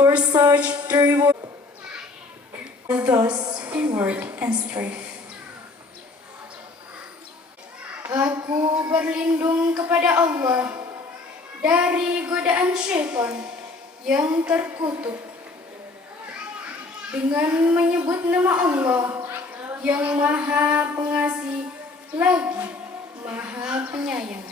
For such the reward of those who work and strive. Aku berlindung kepada Allah dari godaan syaitan yang terkutuk dengan menyebut nama Allah yang Maha Pengasih lagi Maha Penyayang.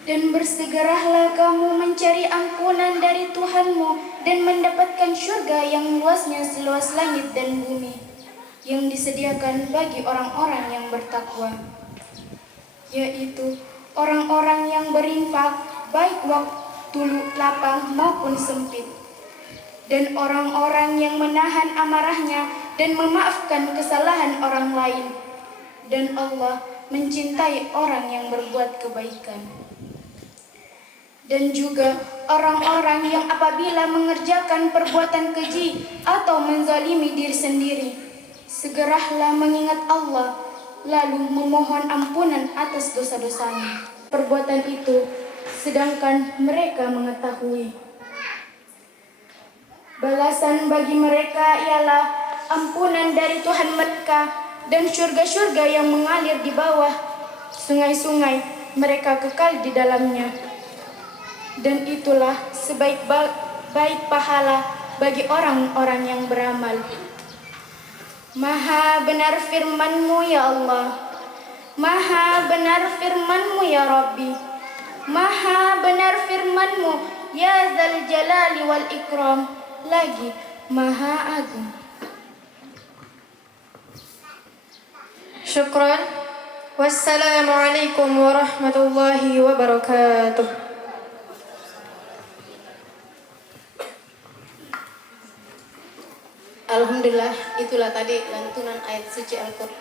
Dan bersegeralah kamu mencari ampunan dari Tuhanmu dan mendapatkan syurga yang luasnya seluas langit dan bumi, yang disediakan bagi orang-orang yang bertakwa, yaitu orang-orang yang berinfak baik waktu lapang maupun sempit, dan orang-orang yang menahan amarahnya dan memaafkan kesalahan orang lain. Dan Allah mencintai orang yang berbuat kebaikan. Dan juga orang-orang yang apabila mengerjakan perbuatan keji atau menzalimi diri sendiri, segeralah mengingat Allah, lalu memohon ampunan atas dosa-dosanya. Perbuatan itu, sedangkan mereka mengetahui. Balasan bagi mereka ialah ampunan dari Tuhan mereka dan surga-surga yang mengalir di bawah sungai-sungai, mereka kekal di dalamnya. Dan itulah sebaik-baik pahala bagi orang-orang yang beramal. Maha benar firman-Mu ya Allah. Maha benar firman-Mu ya Rabbi. Maha benar firman-Mu ya Dzal Jalali wal Ikram. Lagi Maha Agung. Syukran. Wassalamualaikum warahmatullahi wabarakatuh. Alhamdulillah, itulah tadi lantunan ayat suci Al-Quran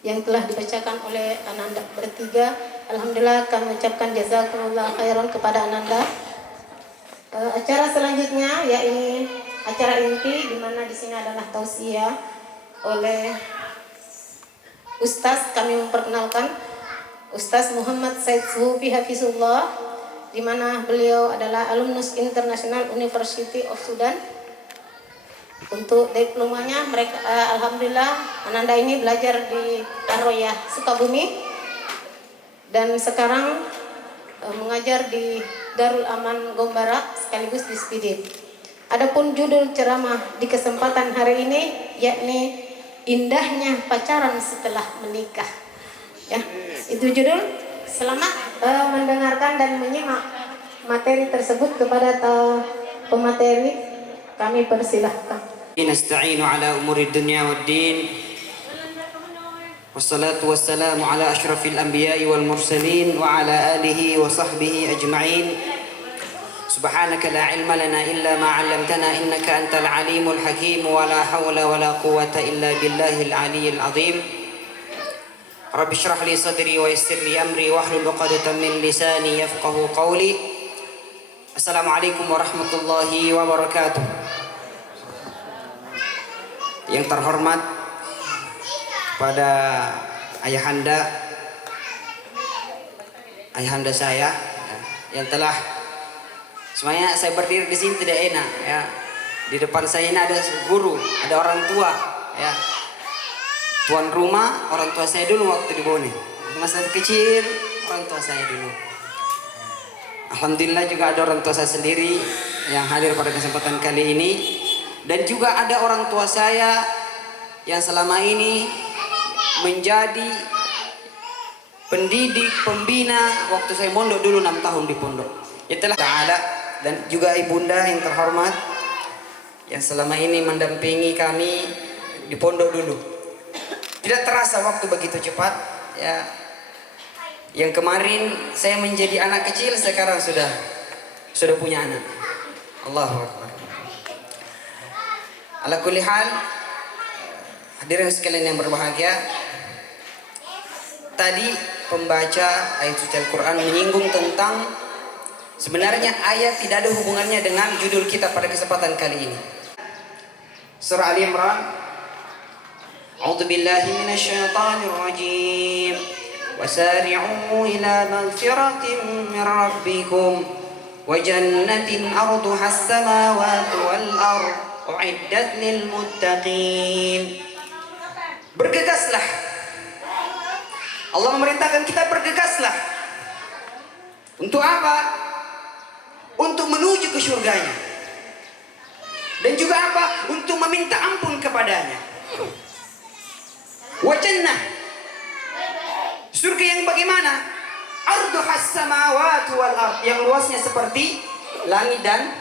yang telah dibacakan oleh Ananda bertiga. Alhamdulillah, kami ucapkan jazakumullah khairan kepada Ananda. Acara selanjutnya yakni acara inti, di mana di sini adalah tausiah oleh Ustaz. Kami memperkenalkan Ustaz Muhammad Said Suhufi Hafizullah, di mana beliau adalah alumnus International University of Sudan. Untuk diplomanya mereka alhamdulillah Ananda ini belajar di Ar-Royah Sukabumi dan sekarang mengajar di Darul Aman Gombara sekaligus di Spidit. Adapun judul ceramah di kesempatan hari ini yakni indahnya pacaran setelah menikah. Ya, itu judul. Selamat mendengarkan dan menyimak materi tersebut. Kepada pemateri kami persilahkan. نستعين على أمور الدنيا والدين والصلاة والسلام على أشرف الأنبياء والمرسلين وعلى آله وصحبه أجمعين سبحانك لا علم لنا إلا ما علمتنا إنك أنت العليم الحكيم ولا حول ولا قوة إلا بالله العلي العظيم رب اشرح لي صدري ويسر لي أمري واحلل عقدة من لساني يفقه قولي. السلام عليكم ورحمة الله وبركاته. Yang terhormat pada ayahanda saya yang telah semuanya saya berdiri di sini tidak enak ya. Di depan saya ini ada guru, ada orang tua ya. Tuan rumah, orang tua saya dulu waktu di Bone. Masa kecil orang tua saya dulu. Alhamdulillah juga ada orang tua saya sendiri yang hadir pada kesempatan kali ini. Dan juga ada orang tua saya yang selama ini menjadi pendidik, pembina waktu saya mondok dulu 6 tahun di pondok. Itulah Ta'ala. Dan juga ibunda yang terhormat yang selama ini mendampingi kami di pondok dulu. Tidak terasa waktu begitu cepat ya. Yang kemarin saya menjadi anak kecil, sekarang sudah punya anak. Allahu Akbar. Ala kulli hal, hadirin sekalian yang berbahagia, tadi pembaca ayat suci Al-Quran menyinggung tentang sebenarnya ayat tidak ada hubungannya dengan judul kita pada kesempatan kali ini. Surah Ali Imran. A'udzu billahi minasyaitonir rajim. Wasari'u ila maghfiratin min rabbikum wa jannatin 'arduha as-samawati wal ardh u'iddat lil muttaqin. Bergegaslah. Allah memerintahkan kita bergegaslah. Untuk apa? Untuk menuju ke surganya. Dan juga apa? Untuk meminta ampun kepadanya. Wa jannah. Surga yang bagaimana? Arduhas samawati wal ardh, yang luasnya seperti langit dan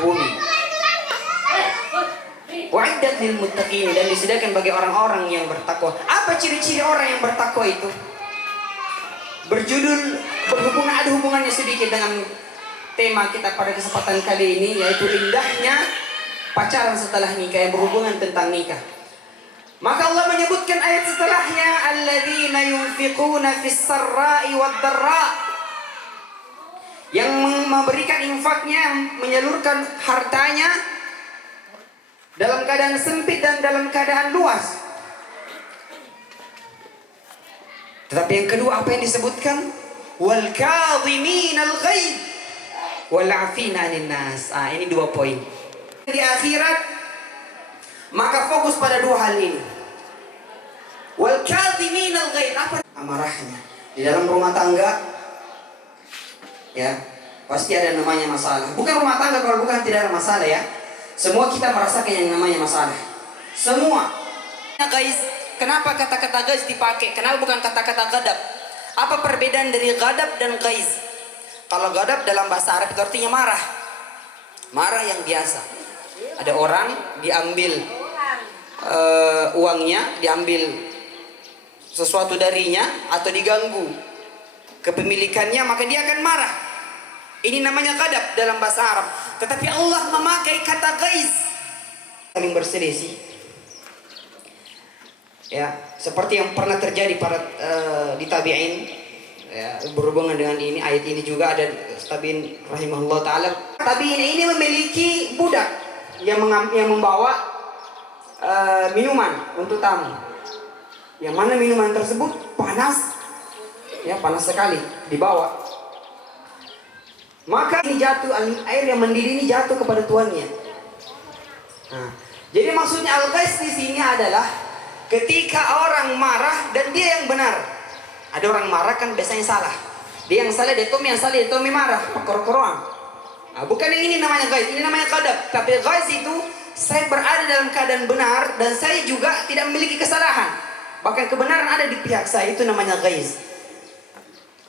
bumi. Wa'iddat lil muttaqin, dan disediakan bagi orang-orang yang bertakwa. Apa ciri-ciri orang yang bertakwa itu? Berjudul ada hubungannya sedikit dengan tema kita pada kesempatan kali ini, yaitu indahnya pacaran setelah nikah, yang berhubungan tentang nikah. Maka Allah menyebutkan ayat setelahnya, alladzina yunfiquna fis sarra'i wad dharra, yang memberikan infaknya, menyalurkan hartanya dalam keadaan sempit dan dalam keadaan luas. Tetapi yang kedua apa yang disebutkan? Wal kadhiminal ghaidh wal 'afina 'anil nas. Ini 2 poin. Di akhirat maka fokus pada 2 hal ini. Wal kadhiminal ghaidh, apa amarahnya? Di dalam rumah tangga ya, pasti ada namanya masalah. Bukan rumah tangga kalau bukan tidak ada masalah ya. Semua kita merasakan yang namanya masalah. Semua. Guys, kenapa kata-kata ghaiz dipakai? Kenapa bukan kata-kata ghadab? Apa perbedaan dari ghadab dan ghaiz? Kalau ghadab dalam bahasa Arab itu artinya marah. Marah yang biasa. Ada orang diambil uangnya, diambil sesuatu darinya atau diganggu kepemilikannya, maka dia akan marah. Ini namanya ghadab dalam bahasa Arab. Tetapi Allah memakai kata ghaiz. Saling berselisih. Ya, seperti yang pernah terjadi pada di tabi'in ya, berhubungan dengan ini ayat ini juga ada tabi'in rahimahullah taala. Tabi'in ini memiliki budak yang membawa minuman untuk tamu. Yang mana minuman tersebut panas, ya panas sekali dibawa. Maka ini jatuh, air yang mendidih ini jatuh kepada tuannya. Nah, jadi maksudnya al-ghaiz di sini adalah ketika orang marah dan dia yang benar. Ada orang marah kan biasanya salah. Dia yang salah, dia Tommy yang salah, dia Tommy marah. Korok-korokan. Nah, bukan yang ini namanya ghaiz, ini namanya ghadab. Tapi ghaiz itu saya berada dalam keadaan benar dan saya juga tidak memiliki kesalahan. Bahkan kebenaran ada di pihak saya, itu namanya ghaiz.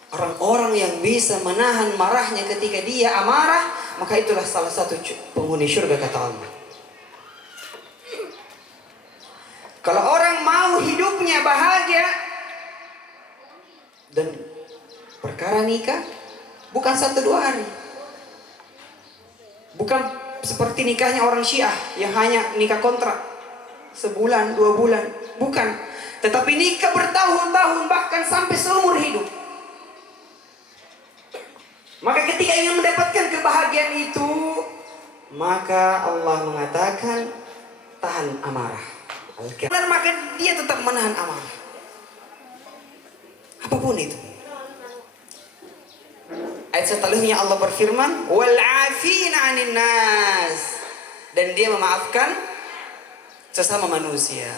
Orang-orang yang bisa menahan marahnya ketika dia amarah, maka itulah salah satu penghuni surga kata Allah. Kalau orang mau hidupnya bahagia dan perkara nikah bukan 1-2 hari. Bukan seperti nikahnya orang Syiah yang hanya nikah kontrak sebulan, 2 bulan, bukan. Tetapi nikah bertahun-tahun bahkan sampai seumur hidup. Maka ketika ingin mendapatkan kebahagiaan itu, maka Allah mengatakan tahan amarah. Maka dia tetap menahan amarah. Apapun itu. Ayat setelahnya Allah berfirman, wal 'afina 'anil nas, dan dia memaafkan sesama manusia.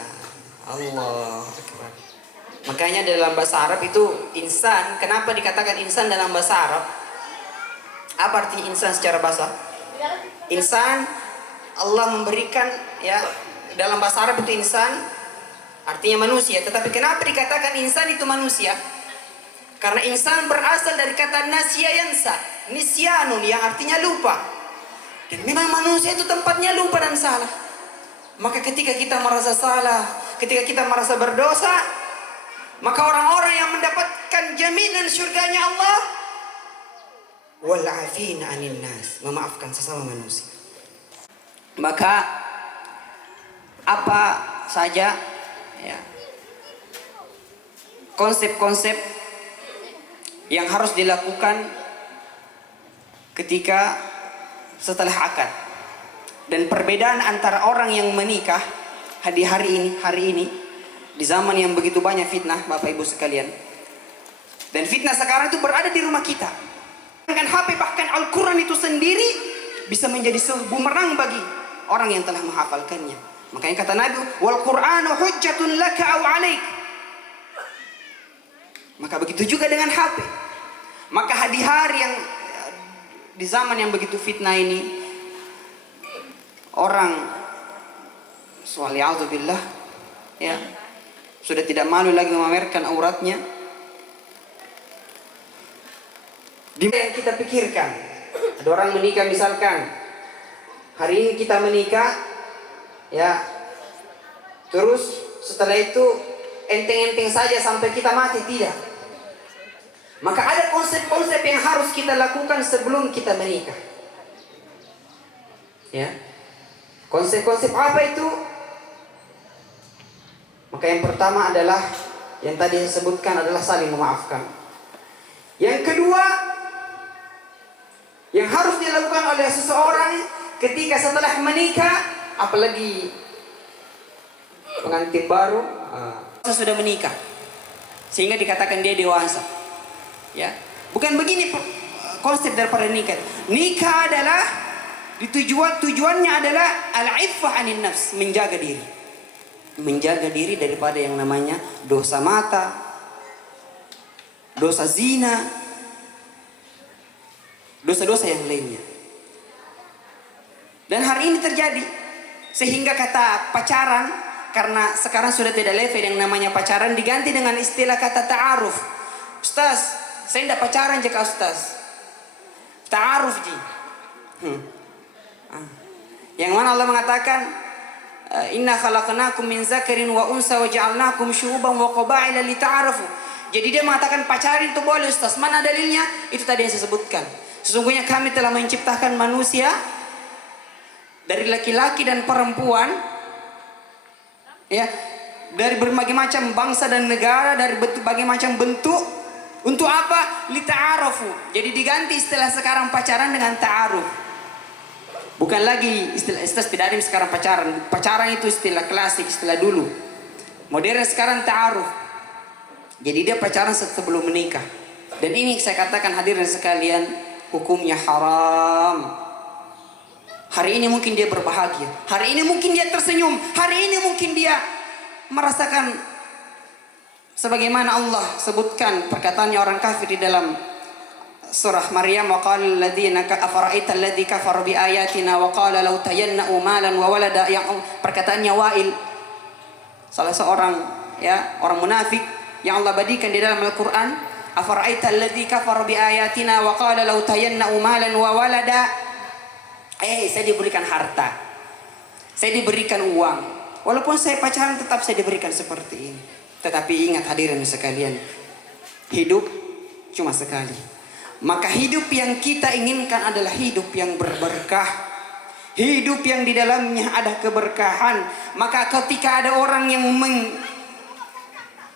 Allah Akbar. Makanya dalam bahasa Arab itu insan, kenapa dikatakan insan dalam bahasa Arab? Apa arti insan secara bahasa? Insan Allah memberikan ya, dalam bahasa Arab itu insan artinya manusia. Tetapi kenapa dikatakan insan itu manusia? Karena insan berasal dari kata nasya yansa, nisyanun yang artinya lupa. Dan memang manusia itu tempatnya lupa dan salah. Maka ketika kita merasa salah, ketika kita merasa berdosa, maka orang-orang yang mendapatkan jaminan surganya Allah, wal 'afina 'anil nas, memaafkan sesama manusia. Maka apa saja ya konsep-konsep yang harus dilakukan ketika setelah akad, dan perbedaan antara orang yang menikah di hari ini di zaman yang begitu banyak fitnah Bapak Ibu sekalian, dan fitnah sekarang itu berada di rumah kita. Dengan HP, bahkan Al-Quran itu sendiri bisa menjadi bumerang bagi orang yang telah menghafalkannya. Makanya kata Nabi, wal Qur'anu hujjatun laka aw 'alaik. Maka begitu juga dengan HP. Maka di hari yang di zaman yang begitu fitnah ini, orang waliyadzubillah ya sudah tidak malu lagi memamerkan auratnya. Di mana yang kita pikirkan? Ada orang menikah misalkan, hari ini kita menikah, ya, terus setelah itu enteng-enteng saja sampai kita mati, tidak. Maka ada konsep-konsep yang harus kita lakukan sebelum kita menikah. Ya. Konsep-konsep apa itu? Maka yang pertama adalah yang tadi saya sebutkan adalah saling memaafkan. Yang kedua, yang harus dilakukan oleh seseorang ketika setelah menikah, apalagi pengantin baru, sudah menikah, sehingga dikatakan dia dewasa. Ya, bukan begini konsep daripada nikah. Nikah adalah tujuannya adalah al-iffah 'anil nafs, menjaga diri. Menjaga diri daripada yang namanya dosa mata, dosa zina, dosa-dosa yang lainnya. Dan hari ini terjadi, sehingga kata pacaran, karena sekarang sudah tidak level yang namanya pacaran, diganti dengan istilah kata ta'aruf. Ustaz, saya tidak pacaran jika Ustaz, ta'aruf ji. Yang mana Allah mengatakan, inna khalaqnakum min zakarin wa unsa wa ja'alnakum syu'uban wa qabaila lita'arafu. Jadi dia mengatakan pacaran itu boleh Ustaz. Mana dalilnya? Itu tadi yang saya sebutkan. Sesungguhnya kami telah menciptakan manusia dari laki-laki dan perempuan, ya, dari berbagai macam bangsa dan negara, dari berbagai macam bentuk. Untuk apa? Lita'arafu. Jadi diganti istilah sekarang pacaran dengan ta'aruf. Bukan lagi istilah tidak ada sekarang pacaran. Pacaran itu istilah klasik, istilah dulu. Modern sekarang ta'aruf. Jadi dia pacaran sebelum menikah. Dan ini saya katakan hadirin sekalian, hukumnya haram. Hari ini mungkin dia berbahagia, hari ini mungkin dia tersenyum, hari ini mungkin dia merasakan sebagaimana Allah sebutkan perkataannya orang kafir di dalam surah Maryam, wa qala alladziina afara'aita alladzi kafara bi ayatina wa qala law tayanna'u malan wa walada, yang perkataannya Wa'il, salah seorang orang munafik yang Allah badikan di dalam Al-Qur'an, afara'aita alladzi kafara bi ayatina wa qala law tayanna'u malan wa walada. Saya diberikan harta, saya diberikan uang, walaupun saya pacaran tetap saya diberikan seperti ini. Tetapi ingat hadirin sekalian, hidup cuma sekali. Maka hidup yang kita inginkan adalah hidup yang berberkah, hidup yang di dalamnya ada keberkahan. Maka ketika ada orang yang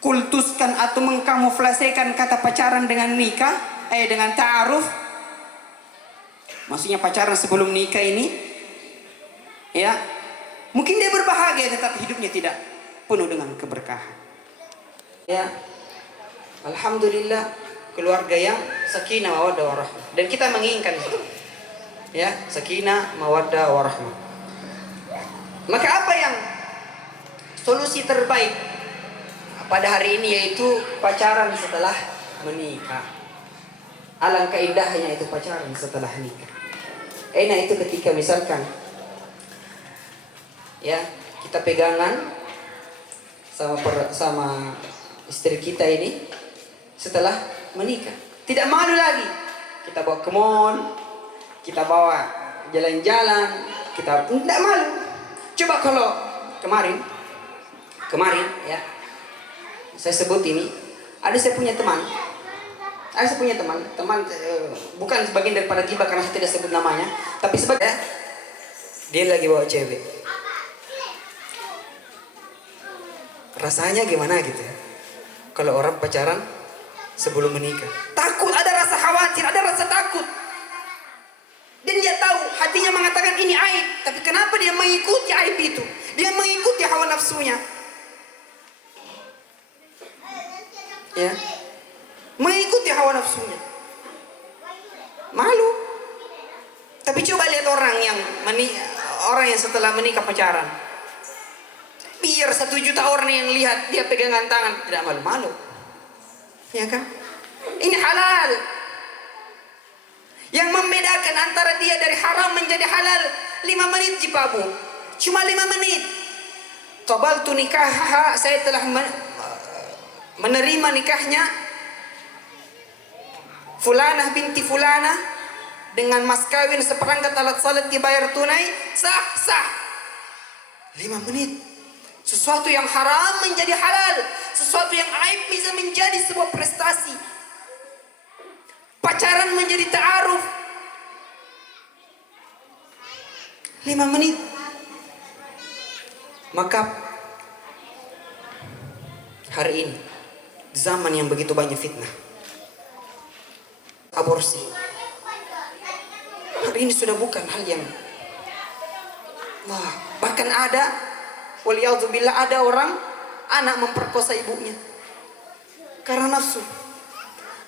mengkultuskan atau mengkamuflasekan kata pacaran dengan nikah, dengan ta'aruf, maksudnya pacaran sebelum nikah ini, ya, mungkin dia berbahagia tetapi hidupnya tidak penuh dengan keberkahan. Ya, alhamdulillah keluarga yang sakinah mawaddah warahmah, dan kita menginginkan itu, ya, sakinah mawaddah warahmah. Maka apa yang solusi terbaik pada hari ini, yaitu pacaran setelah menikah. Alangkah indahnya itu pacaran setelah nikah. Enak itu ketika misalkan, ya, kita pegangan sama istri kita ini setelah menikah. Tidak malu lagi. Kita bawa ke mall, kita bawa jalan-jalan, kita tidak malu. Coba kalau kemarin ya, saya sebut ini, saya punya teman, bukan sebagian daripada ghibah karena saya tidak sebut namanya, tapi sebagai dia lagi bawa cewek. Rasanya gimana gitu ya? Kalau orang pacaran sebelum menikah, takut, ada rasa khawatir, ada rasa takut. Dan dia tahu, hatinya mengatakan ini aib, tapi kenapa dia mengikuti aib itu? Dia mengikuti hawa nafsunya. Ya. Mengikuti hawa nafsunya. Malu. Tapi coba lihat orang yang setelah menikah pacaran. Biar 1 juta orang yang lihat dia pegangan tangan, tidak malu-malu. Ya kan? Ini halal. Yang membedakan antara dia dari haram menjadi halal 5 menit jipabu. Cuma 5 menit. Qabaltu nikah, saya telah menerima nikahnya Fulanah binti Fulanah dengan mas kawin seperangkat alat salat dibayar tunai, sah. 5 menit. Sesuatu yang haram menjadi halal, sesuatu yang aib bisa menjadi sebuah prestasi. Pacaran menjadi ta'aruf 5 menit. Maka hari ini zaman yang begitu banyak fitnah, aborsi hari ini sudah bukan hal yang wah, bahkan ada waliyadzubillah, ada orang anak memperkosa ibunya karena nafsu.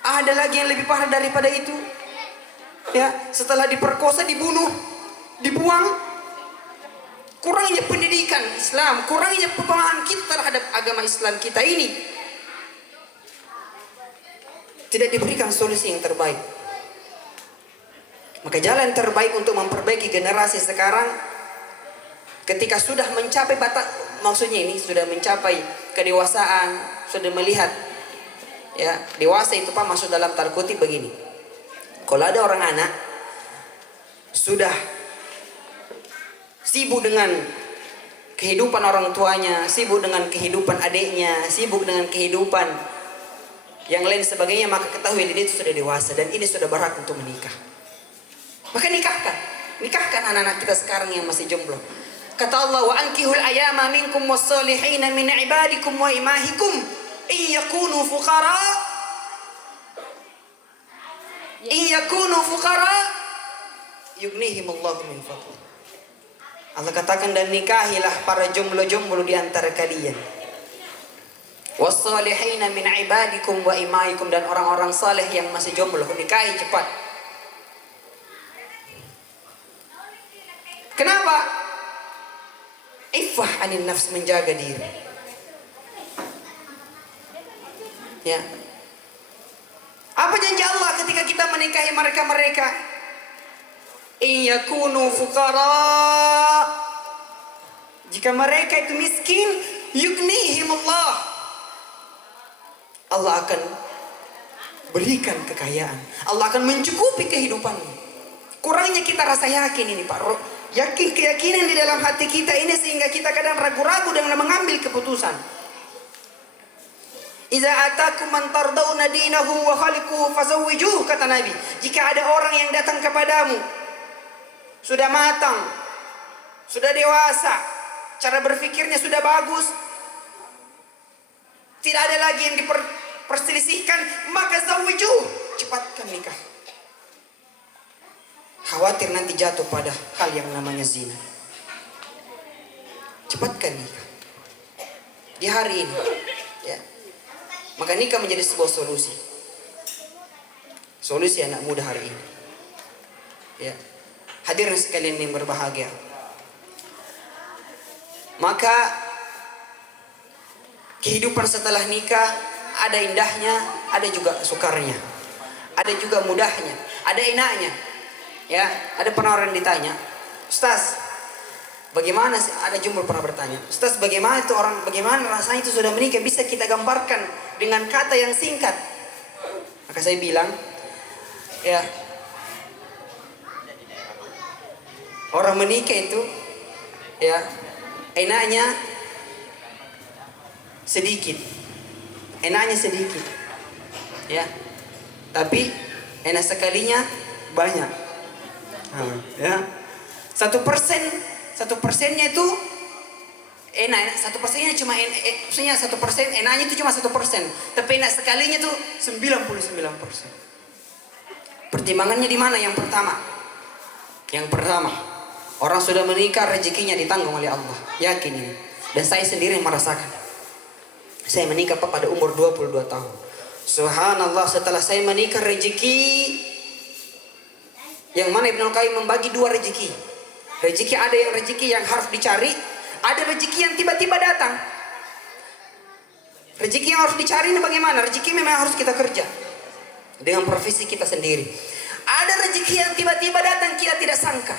Ada lagi yang lebih parah daripada itu, ya, setelah diperkosa dibunuh, dibuang. Kurangnya pendidikan Islam, kurangnya pemahaman kita terhadap agama Islam kita ini, tidak diberikan solusi yang terbaik. Maka jalan terbaik untuk memperbaiki generasi sekarang, ketika sudah mencapai batas, maksudnya ini sudah mencapai kedewasaan, sudah melihat, ya, dewasa itu Pak masuk dalam tanda kutip begini. Kalau ada orang anak sudah sibuk dengan kehidupan orang tuanya, sibuk dengan kehidupan adiknya, sibuk dengan kehidupan yang lain sebagainya, maka ketahui dia itu sudah dewasa dan ini sudah berhak untuk menikah. Maka nikahkan anak-anak kita sekarang yang masih jomblo. Kata Allah, wa ankihul ayama minkum was-solihina min ibadikum wa imahikum in yakunu fuqara yughnihimullahu min fadli. Allah katakan, dan nikahilah para jomblo-jomblo di antara kalian. Was-solihina min ibadikum wa imaikum, dan orang-orang saleh yang masih jomblo nikahi cepat. Kenapa? Iffah anin nafs, menjaga diri. Ya. Apa janji Allah ketika kita menikahi mereka-mereka? Iyakunu fuqara, jika mereka itu miskin, yughnihimullah, Allah akan berikan kekayaan, Allah akan mencukupi kehidupanmu. Kurangnya kita rasa yakin ini Pak, yakin, keyakinan di dalam hati kita ini, sehingga kita kadang ragu-ragu dalam mengambil keputusan. Iza atakum man tardawna dinahu wa khaliquhu fazawwijuh, kata Nabi. Jika ada orang yang datang kepadamu sudah matang, sudah dewasa, cara berpikirnya sudah bagus, tidak ada lagi yang diperselisihkan, maka zawwijuh, cepatkan nikah. Khawatir nanti jatuh pada hal yang namanya zina. Cepatkan nikah di hari ini, ya. Maka nikah menjadi sebuah solusi anak muda hari ini, ya. Hadirin sekalian yang berbahagia, maka kehidupan setelah nikah ada indahnya, ada juga sukarnya, ada juga mudahnya, ada enaknya. Ya, ada pernah orang ditanya, Ustaz, bagaimana sih? Ada jumlah pernah bertanya, Ustaz, bagaimana itu orang, bagaimana rasanya itu sudah menikah? Bisa kita gambarkan dengan kata yang singkat? Maka saya bilang, ya, orang menikah itu, ya, enaknya sedikit, ya, tapi enak sekalinya banyak, ya. 1%nya itu enak, 1%nya cuma maksudnya 1%, enaknya itu cuma 1%, tapi enak sekalinya itu 99%. Pertimbangannya di mana? Yang pertama, orang sudah menikah rezekinya ditanggung oleh Allah. Yakin ini. Dan saya sendiri merasakan. Saya menikah pada umur 22 tahun. Subhanallah, setelah saya menikah rezeki yang mana Ibnu Qayyim membagi dua rezeki. Rezeki ada yang rezeki yang harus dicari, ada rezeki yang tiba-tiba datang. Rezeki yang harus dicari ini bagaimana? Rezeki memang harus kita kerja dengan profesi kita sendiri. Ada rezeki yang tiba-tiba datang kita tidak sangka.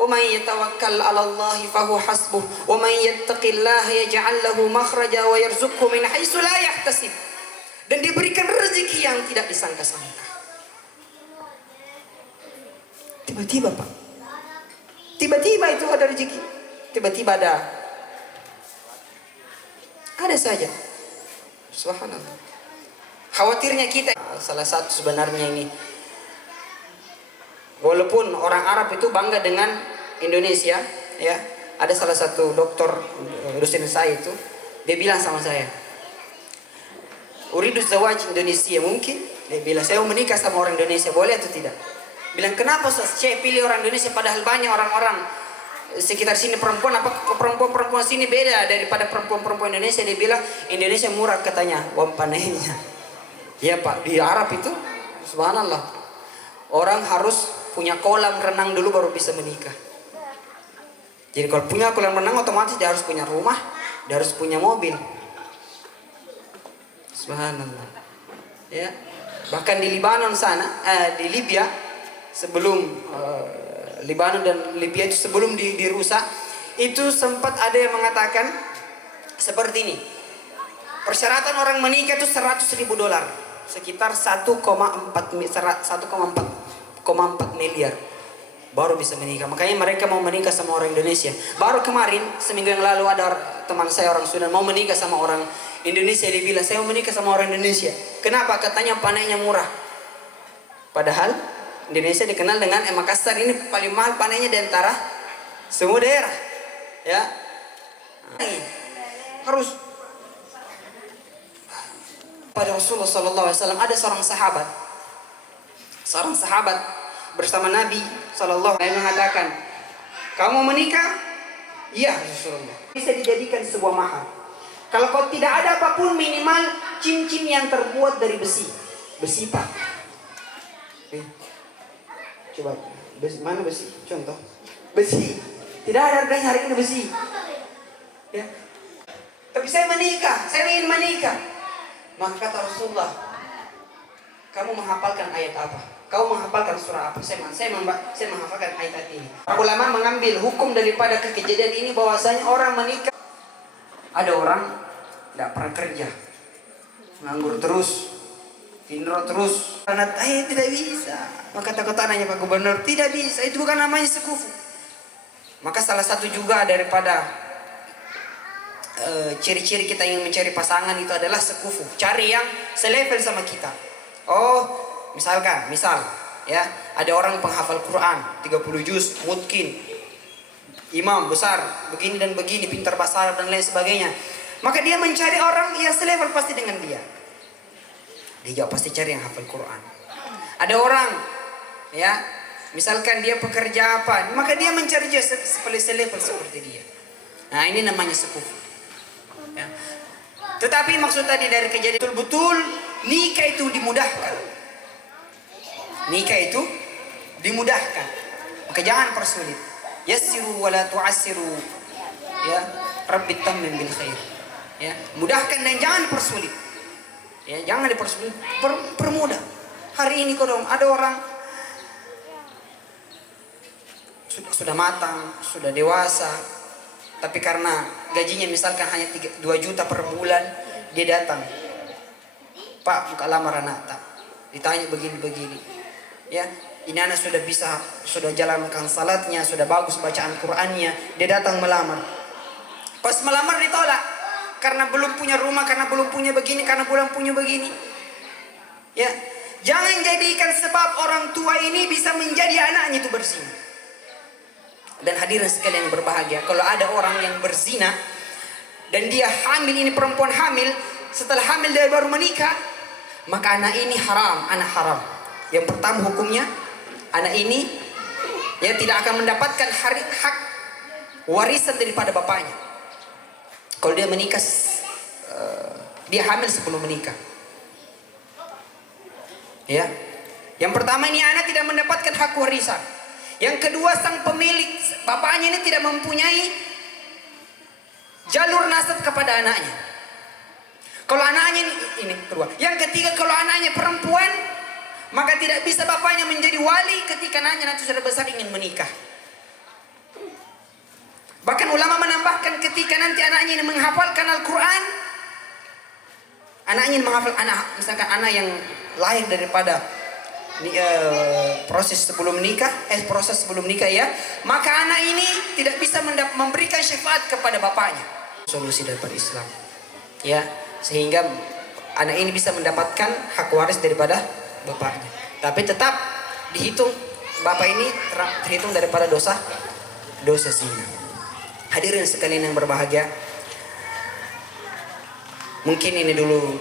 وَمَنْ يَتَوَكَّلْ عَلَى اللَّهِ فَهُوَ حَسْبُهُ وَمَنْ يَتَّقِ اللَّهَ يَجْعَلْ لَهُ مَخْرَجًا وَيَرْزُقْهُ مِنْ حَيْثُ لَا يَحْتَسِبُ. Dan diberikan rezeki yang tidak disangka-sangka. Tiba-tiba Pak, tiba-tiba itu ada rezeki, tiba-tiba ada saja. Subhanallah. Khawatirnya kita salah satu sebenarnya ini. Walaupun orang Arab itu bangga dengan Indonesia, ya. Ada salah satu dosen saya itu, dia bilang sama saya, "Uridu zawaj Indonesia mungkin?" Dia bilang, "Saya mau menikah sama orang Indonesia, boleh atau tidak?" Bilang, "Kenapa saya pilih orang Indonesia padahal banyak orang-orang sekitar sini perempuan, apa perempuan sini beda daripada perempuan Indonesia?" Dia bilang, "Indonesia murah," katanya, uang panennya. Ya Pak, di Arab itu subhanallah, orang harus punya kolam renang dulu baru bisa menikah. Jadi kalau punya kolam renang otomatis dia harus punya rumah, dia harus punya mobil. Subhanallah. Ya. Bahkan di Libanon sana, di Libya, sebelum Libanon dan Libya itu sebelum dirusak, itu sempat ada yang mengatakan seperti ini. Persyaratan orang menikah itu $100.000, sekitar 1,4 miliar baru bisa menikah. Makanya mereka mau menikah sama orang Indonesia. Baru kemarin seminggu yang lalu ada teman saya orang Sudan mau menikah sama orang Indonesia. Dia bilang, "Saya mau menikah sama orang Indonesia." Kenapa? Katanya panennya murah. Padahal Indonesia dikenal dengan Makassar ini paling mahal panennya di antara semua daerah. Ya. Harus pada Rasulullah SAW ada seorang sahabat bersama Nabi SAW yang mengatakan, "Kamu menikah?" "Iya Rasulullah." Bisa dijadikan sebuah mahar. Kalau kau tidak ada apapun, minimal cincin yang terbuat dari besi Pak. Coba mana besi? Contoh besi. Tidak ada harganya hari ini besi. Ya. Tapi saya ingin menikah. Maka kata Rasulullah, "Kamu menghafalkan ayat apa? Kau menghafalkan surah apa?" Saya menghafalkan ayat ini. Ulama mengambil hukum daripada kejadian ini bahwasanya orang menikah, ada orang tidak pernah kerja, nganggur terus, tidur terus, karena tidak bisa. Maka kata nanya Pak Gubernur, tidak bisa, itu bukan namanya sekufu. Maka salah satu juga daripada ciri-ciri kita ingin mencari pasangan itu adalah sekufu, cari yang selevel sama kita. Misal ya, ada orang penghafal Quran 30 juz, mungkin imam besar, begini dan begini, pintar bahasa Arab dan lain sebagainya. Maka dia mencari orang yang selevel pasti dengan dia. Dia juga pasti cari yang hafal Quran. Ada orang, ya, misalkan dia pekerja apa, maka dia mencari dia selevel seperti dia. Nah, ini namanya sekufu. Ya. Tetapi maksud tadi dari kejadian betul-betul nikah itu dimudahkan. Nikah itu dimudahkan. Maka jangan persulit. Yassiru wa la tu'assiru. Ya, Rabbit tammim bil khair. Ya, mudahkan dan jangan persulit. Ya, jangan dipersulit, permudah. Hari ini kodong ada orang sudah matang, sudah dewasa, tapi karena gajinya misalkan hanya 2 juta per bulan, dia datang, "Pak, buka lamar anak tak?" Ditanya begini-begini. Ya, ini anak sudah jalankan salatnya, sudah bagus bacaan Qur'annya, dia datang melamar. Pas melamar ditolak karena belum punya rumah, karena belum punya begini, karena belum punya begini. Ya, jangan jadikan sebab orang tua ini bisa menjadi anaknya itu berzina. Dan hadirin sekalian yang berbahagia, kalau ada orang yang berzina dan dia hamil, ini perempuan hamil, setelah hamil dia baru menikah, maka anak ini haram, anak haram. Yang pertama hukumnya, anak ini ya tidak akan mendapatkan hak warisan daripada bapaknya. Kalau dia menikah, dia hamil sebelum menikah. Ya, yang pertama ini anak tidak mendapatkan hak warisan. Yang kedua, sang pemilik bapaknya ini tidak mempunyai jalur nasab kepada anaknya. Kalau anaknya ini kedua. Yang ketiga, kalau anaknya perempuan, maka tidak bisa bapaknya menjadi wali ketika anaknya nanti sudah besar ingin menikah. Bahkan ulama menambahkan ketika nanti anaknya ini menghafalkan Al-Quran, anaknya ini menghafal, misalkan anak yang lahir daripada proses sebelum nikah ya, maka anak ini tidak bisa memberikan syafaat kepada bapaknya. Solusi daripada Islam, ya, sehingga anak ini bisa mendapatkan hak waris daripada bapaknya. Tapi tetap dihitung bapak ini terhitung daripada dosa zina. Hadirin sekalian yang berbahagia, mungkin ini dulu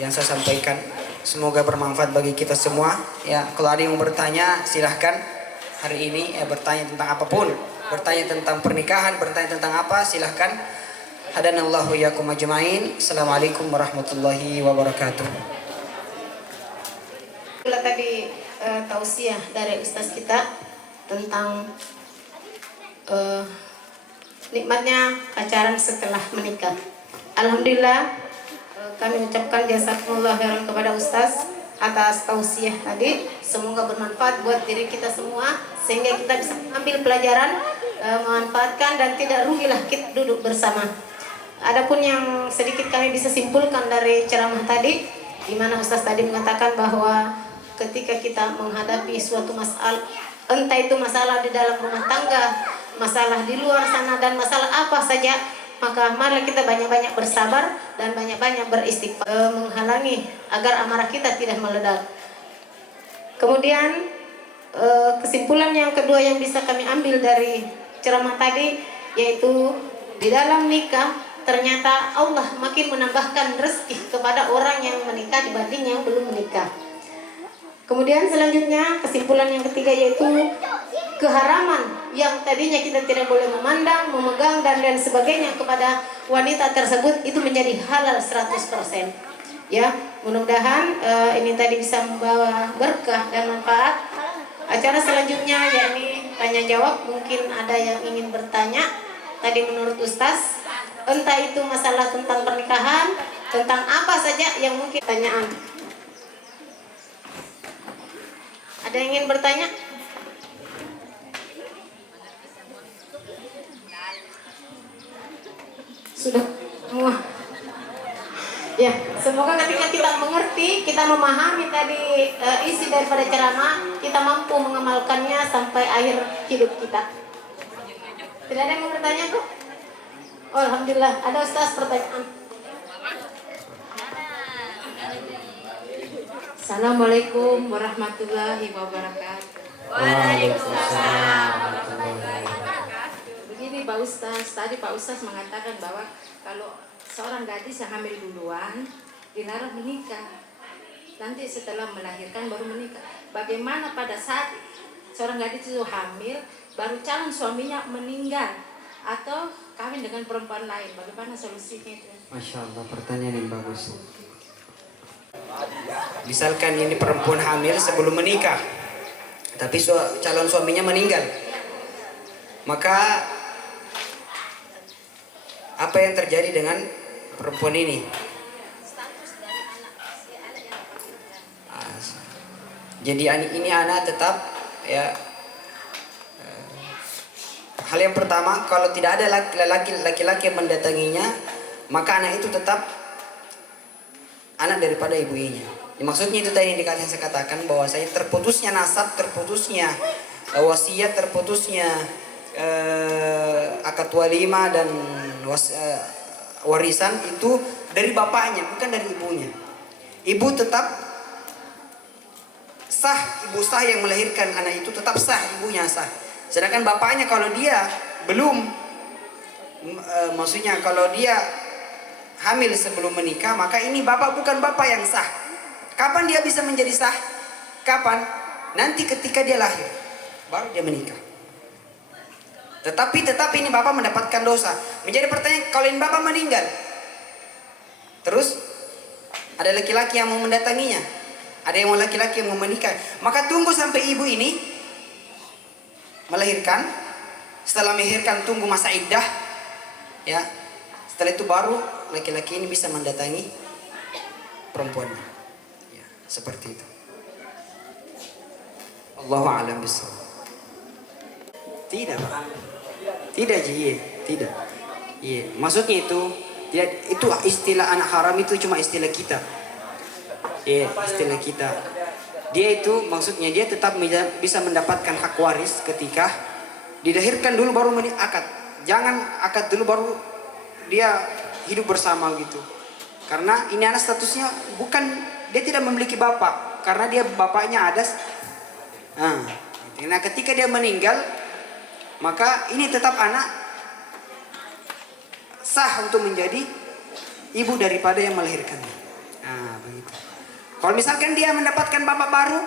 yang saya sampaikan. Semoga bermanfaat bagi kita semua. Ya, kalau ada yang mau bertanya silahkan hari ini, ya, bertanya tentang apapun, bertanya tentang pernikahan, bertanya tentang apa, silahkan. Hadanallahu iyyakum ajmain. Assalamualaikum warahmatullahi wabarakatuh. Itulah tadi tausiah dari ustaz kita tentang nikmatnya pacaran setelah menikah. Alhamdulillah, kami ucapkan jazakumullah khairan kepada ustaz atas tausiah tadi. Semoga bermanfaat buat diri kita semua sehingga kita bisa ambil pelajaran, memanfaatkan, dan tidak rugilah kita duduk bersama. Adapun yang sedikit kami bisa simpulkan dari ceramah tadi, di mana ustaz tadi mengatakan bahwa ketika kita menghadapi suatu masalah, entah itu masalah di dalam rumah tangga, masalah di luar sana, dan masalah apa saja, maka mari kita banyak-banyak bersabar dan banyak-banyak beristighfar, menghalangi agar amarah kita tidak meledak. Kemudian kesimpulan yang kedua yang bisa kami ambil dari ceramah tadi, yaitu di dalam nikah ternyata Allah makin menambahkan rezeki kepada orang yang menikah dibanding yang belum menikah. Kemudian selanjutnya kesimpulan yang ketiga yaitu keharaman yang tadinya kita tidak boleh memandang, memegang, dan lain sebagainya kepada wanita tersebut itu menjadi halal 100%. Ya, mudah-mudahan ini tadi bisa membawa berkah dan manfaat. Acara selanjutnya yakni tanya jawab, mungkin ada yang ingin bertanya tadi menurut Ustaz, entah itu masalah tentang pernikahan, tentang apa saja yang mungkin pertanyaan. Ada yang ingin bertanya? Sudah semua. Ya, semoga ketika kita mengerti, kita memahami tadi isi daripada ceramah, kita mampu mengamalkannya sampai akhir hidup kita. Tidak ada yang mau bertanya tuh? Oh, alhamdulillah, ada Ustaz pertanyaan. Assalamualaikum warahmatullahi wabarakatuh. Waalaikumsalam. Begini Pak Ustaz, tadi Pak Ustaz mengatakan bahwa kalau seorang gadis yang hamil duluan dilarang menikah, nanti setelah melahirkan baru menikah. Bagaimana pada saat seorang gadis itu hamil, baru calon suaminya meninggal atau kawin dengan perempuan lain, bagaimana solusinya itu? Masya Allah, pertanyaan yang bagus. Misalkan ini perempuan hamil sebelum menikah, tapi calon suaminya meninggal, maka apa yang terjadi dengan perempuan ini? Jadi ini anak tetap, ya. Hal yang pertama, kalau tidak ada laki-laki yang mendatanginya, maka anak itu tetap anak daripada ibunya. Maksudnya itu tadi yang saya katakan, bahwa saya terputusnya nasab, terputusnya wasiat, terputusnya akad walimah dan warisan itu dari bapaknya, bukan dari ibunya. Ibu tetap sah, ibu sah yang melahirkan anak itu tetap sah, ibunya sah. Sedangkan bapaknya kalau dia belum, maksudnya kalau dia hamil sebelum menikah, maka ini bapak bukan bapak yang sah. Kapan dia bisa menjadi sah? Kapan? Nanti ketika dia lahir, baru dia menikah. Tetapi ini bapak mendapatkan dosa. Menjadi pertanyaan, kalau ini bapak meninggal, terus ada laki-laki yang mau mendatanginya, ada yang mau laki-laki yang mau menikah, maka tunggu sampai ibu ini melahirkan. Setelah melahirkan tunggu masa iddah, ya. Setelah itu baru laki-laki ini bisa mendatangi perempuannya. Ya, seperti itu. Allahu a'lam bishawab. Tidak, Pak. Tidak, Ji. Tidak. Iya, maksudnya itu tidak, itu istilah anak haram itu cuma istilah kita. Iya, istilah kita. Dia itu maksudnya dia tetap bisa mendapatkan hak waris ketika dilahirkan dulu baru akad. Jangan akad dulu baru dia hidup bersama gitu. Karena ini anak statusnya bukan, dia tidak memiliki bapak, karena dia bapaknya ada. Nah, ketika dia meninggal, maka ini tetap anak sah untuk menjadi ibu daripada yang melahirkannya. Nah, begitu. Kalau misalkan dia mendapatkan bapak baru,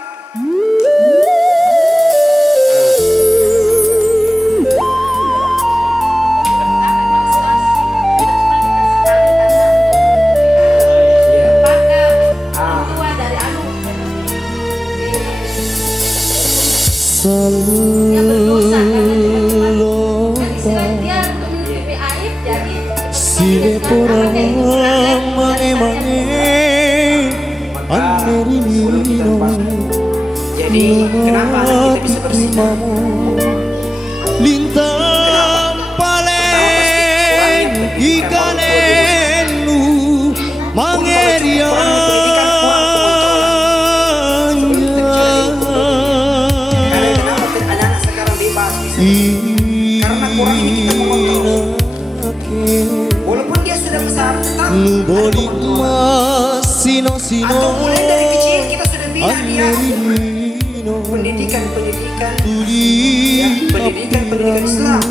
dia berdosa karena dia menutupi aib, jadi jadi kenapa anak kita bisa berzina? Lintang palen ikanenu mangerianya. Anak-anak sekarang bebas karena kurang ini kita mengontrol. Walaupun dia sudah besar, tetap Bolik sino atau mulai dari kecil kita sudah bina dia pendidikan Islam.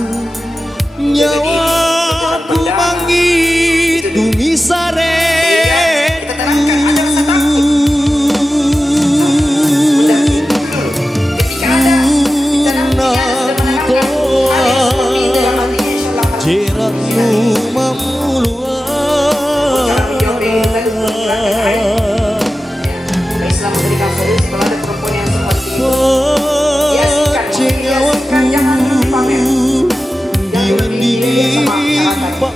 nyawaku manggitu misare. Kita tanamkan ada rasa takut. Ketika ada ditanamkan, sudah menanamkan hal yang seperti itu dalam hatinya, insyaallah akan Jeratmu Islam memberikan solusi kalau ada perempuan yang seperti itu. Hiaskan, jangan dipamer. Jangan dilihat sama masyarakat.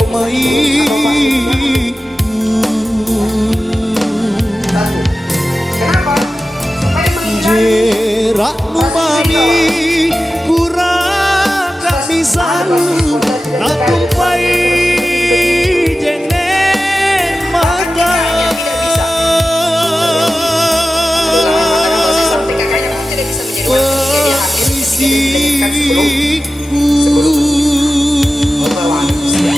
Satu. Kenapa? Supaya menghindari Jeratmu mami kurang pisan natumpai jene mata. sampai kakaknya pun tidak bisa menjadi wanita ketika dia hamil, ketika dia dilahirkan sebelum membawa anak usia.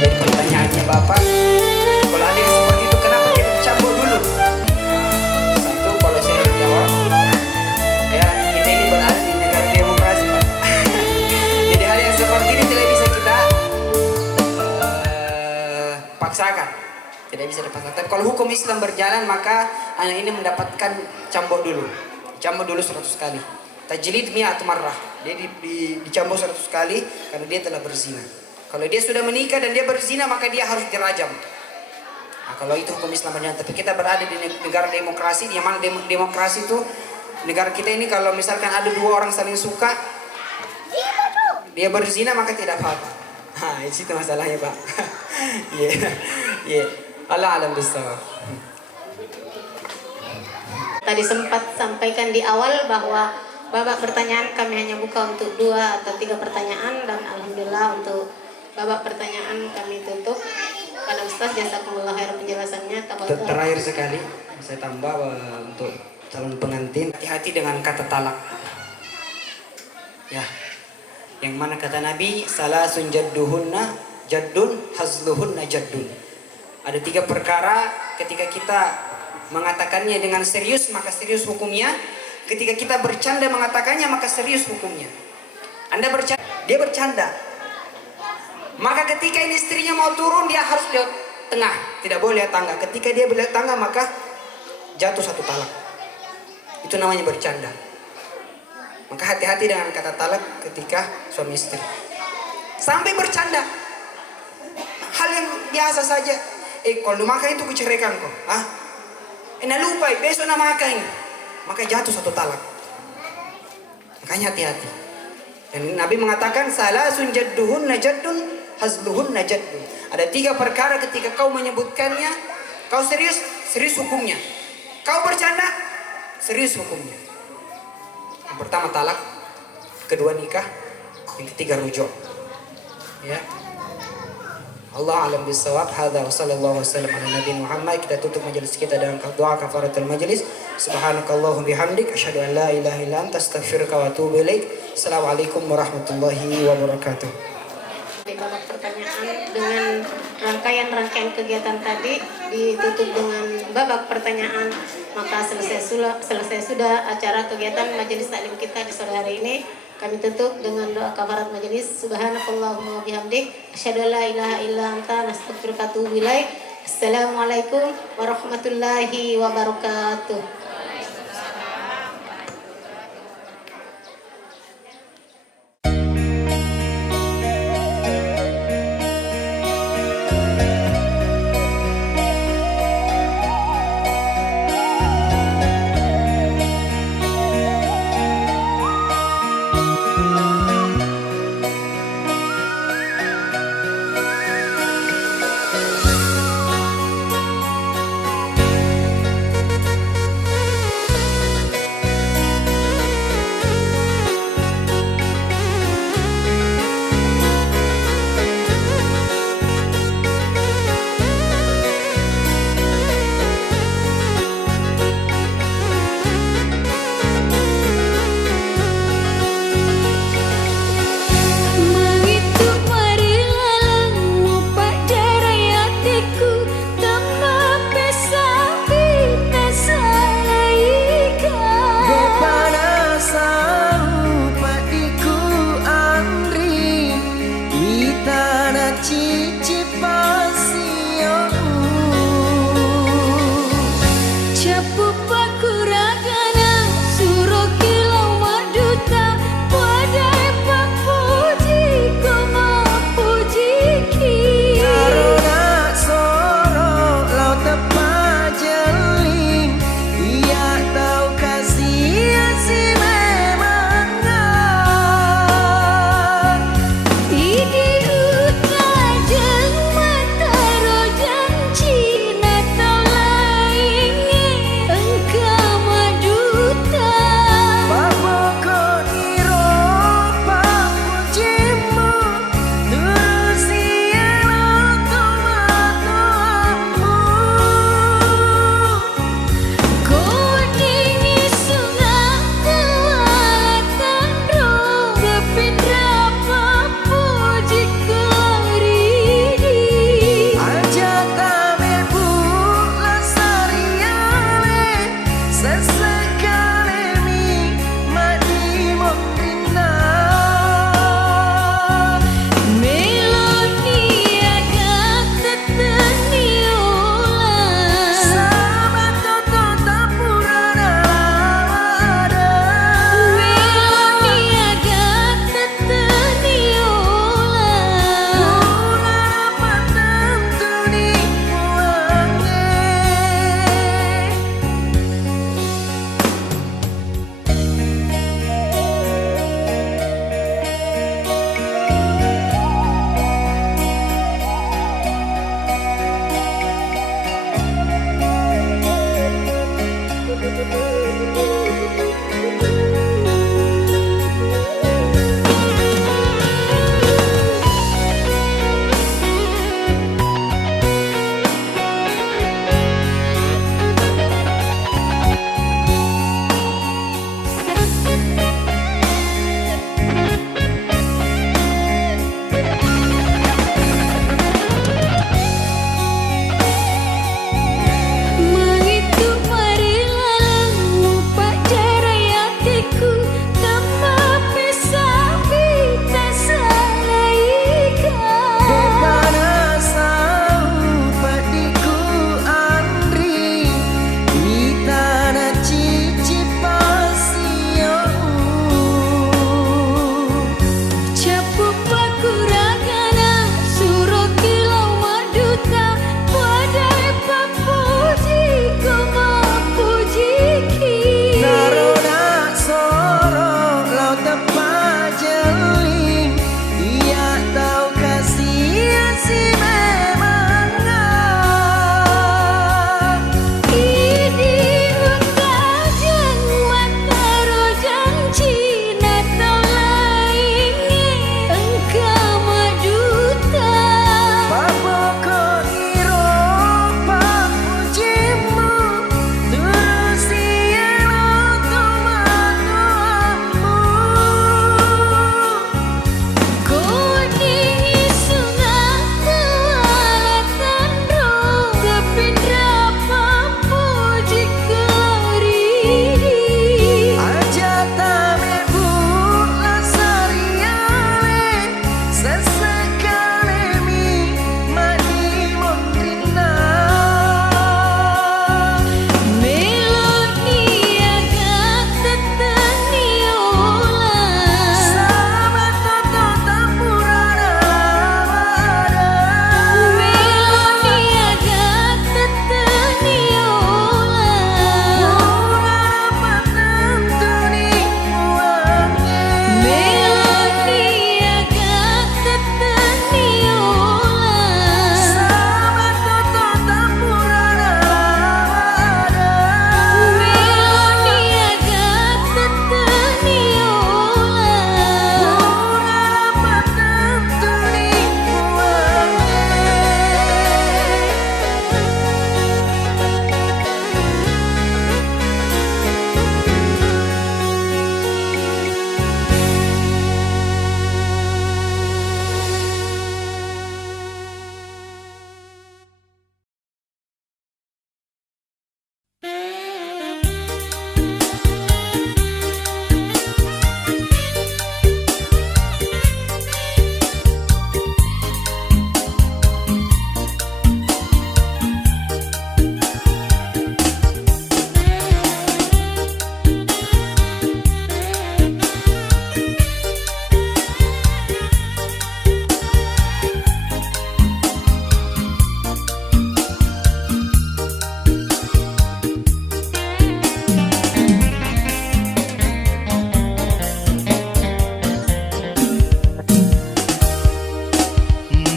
Jadi pertanyaannya Bapak, kalau ada yang seperti itu kenapa tidak dicambuk dulu? Satu, kalau saya jawab, ya kita ini berada di negara demokrasi, Pak. Jadi hal yang seperti ini tidak bisa kita paksakan, tidak bisa dipaksakan. Tapi kalau hukum Islam berjalan, maka anak ini mendapatkan cambuk dulu 100 kali. Tajlid mi'at marrah, dia dicambuk 100 kali karena dia telah berzina. Kalau dia sudah menikah dan dia berzina, maka dia harus dirajam. Nah, kalau itu hukum Islam berjalan. Tapi kita berada di negara demokrasi, yang mana demokrasi itu negara kita ini, kalau misalkan ada dua orang saling suka, dia berzina maka tidak apa-apa. Nah, itu masalahnya, Pak. Iya. Allah alam bisawab. Tadi sempat sampaikan di awal bahwa babak pertanyaan kami hanya buka untuk 2 atau 3 pertanyaan, dan alhamdulillah untuk babak pertanyaan kami tutup. Pada Ustaz, jazakumullah khair penjelasannya. Terakhir sekali saya tambah untuk calon pengantin, hati-hati dengan kata talak. Ya. Yang mana kata Nabi, salasun jadduhunna jaddun hazluhunna jaddun. Ada 3 perkara ketika kita mengatakannya dengan serius maka serius hukumnya. Ketika kita bercanda mengatakannya maka serius hukumnya. Anda bercanda, dia bercanda. Maka ketika ini istrinya mau turun, dia harus lihat tengah, tidak boleh lihat tangga. Ketika dia lihat tangga maka jatuh 1 talak. Itu namanya bercanda. Maka hati-hati dengan kata talak ketika suami istri. Sampai bercanda, hal yang biasa saja. Kalau makan itu kuceraikan kok. Nah lupa, besok nak makan. Maka jatuh 1 talak. Makanya hati-hati. Dan Nabi mengatakan salasun jadduhunna jaddun hazluhunna jaddun. Ada 3 perkara ketika kau menyebutkannya, kau serius hukumnya. Kau bercanda, serius hukumnya. Yang pertama talak, kedua nikah, yang ketiga rujuk. Ya. Allah alam bisawab. Hadza wa sallallahu wasallam ala nabi Muhammad. Kita tutup majelis kita dengan doa kafaratul majelis. Subhanakallahumma bihamdik asyhadu an la ilaha illa anta astaghfiruka wa atubu ilaik. Assalamualaikum warahmatullahi wabarakatuh. Di babak pertanyaan dengan rangkaian kegiatan tadi ditutup dengan babak pertanyaan, maka selesai sudah acara kegiatan majelis taklim kita di sore hari ini. Kami tutup dengan doa kafarat majelis. Subhanakallahumma bihamdik asyhadu an la ilaha illa anta astaghfiruka wa atubu ilaik. Assalamualaikum warahmatullahi wabarakatuh.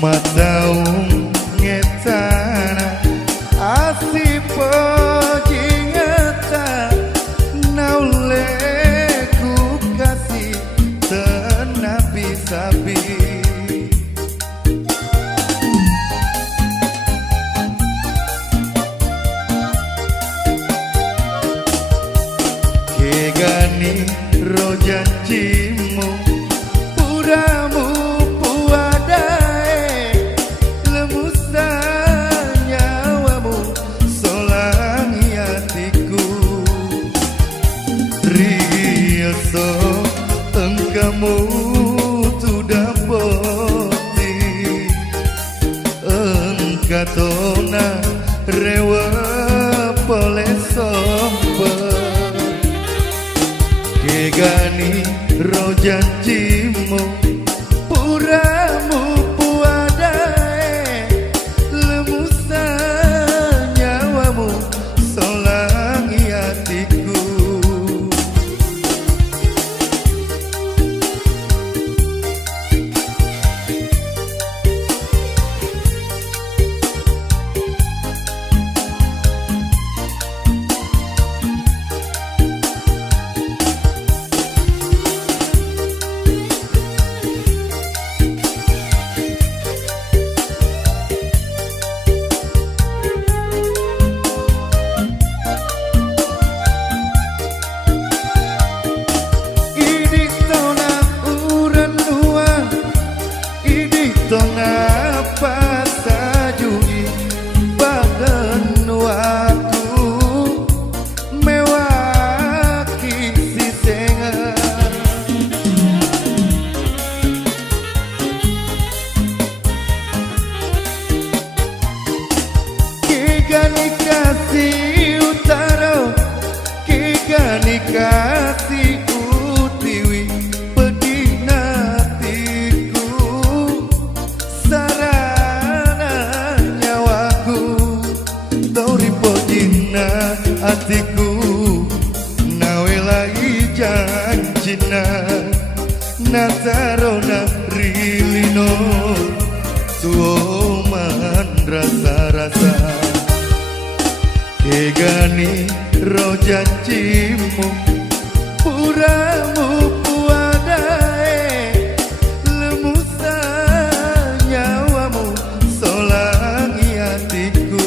Mataung ngetana asipo jingata naule ku kasih tenapi sabi kegani rojanjimu puramu puadae lemusa nyawamu solangi hatiku riaso engkamu sudah poti engkatona rewa pole sompet kegani rojanjimu puramu puadae lemusa nyawamu solangi hatiku kasih utiwi pedinatiku sarana nyawaku tori pojina hatiku nawe lagi janjina natarona rilino tuoman rasa-rasa kegani rojanjimu puramu puadae lemusa nyawamu solangi hatiku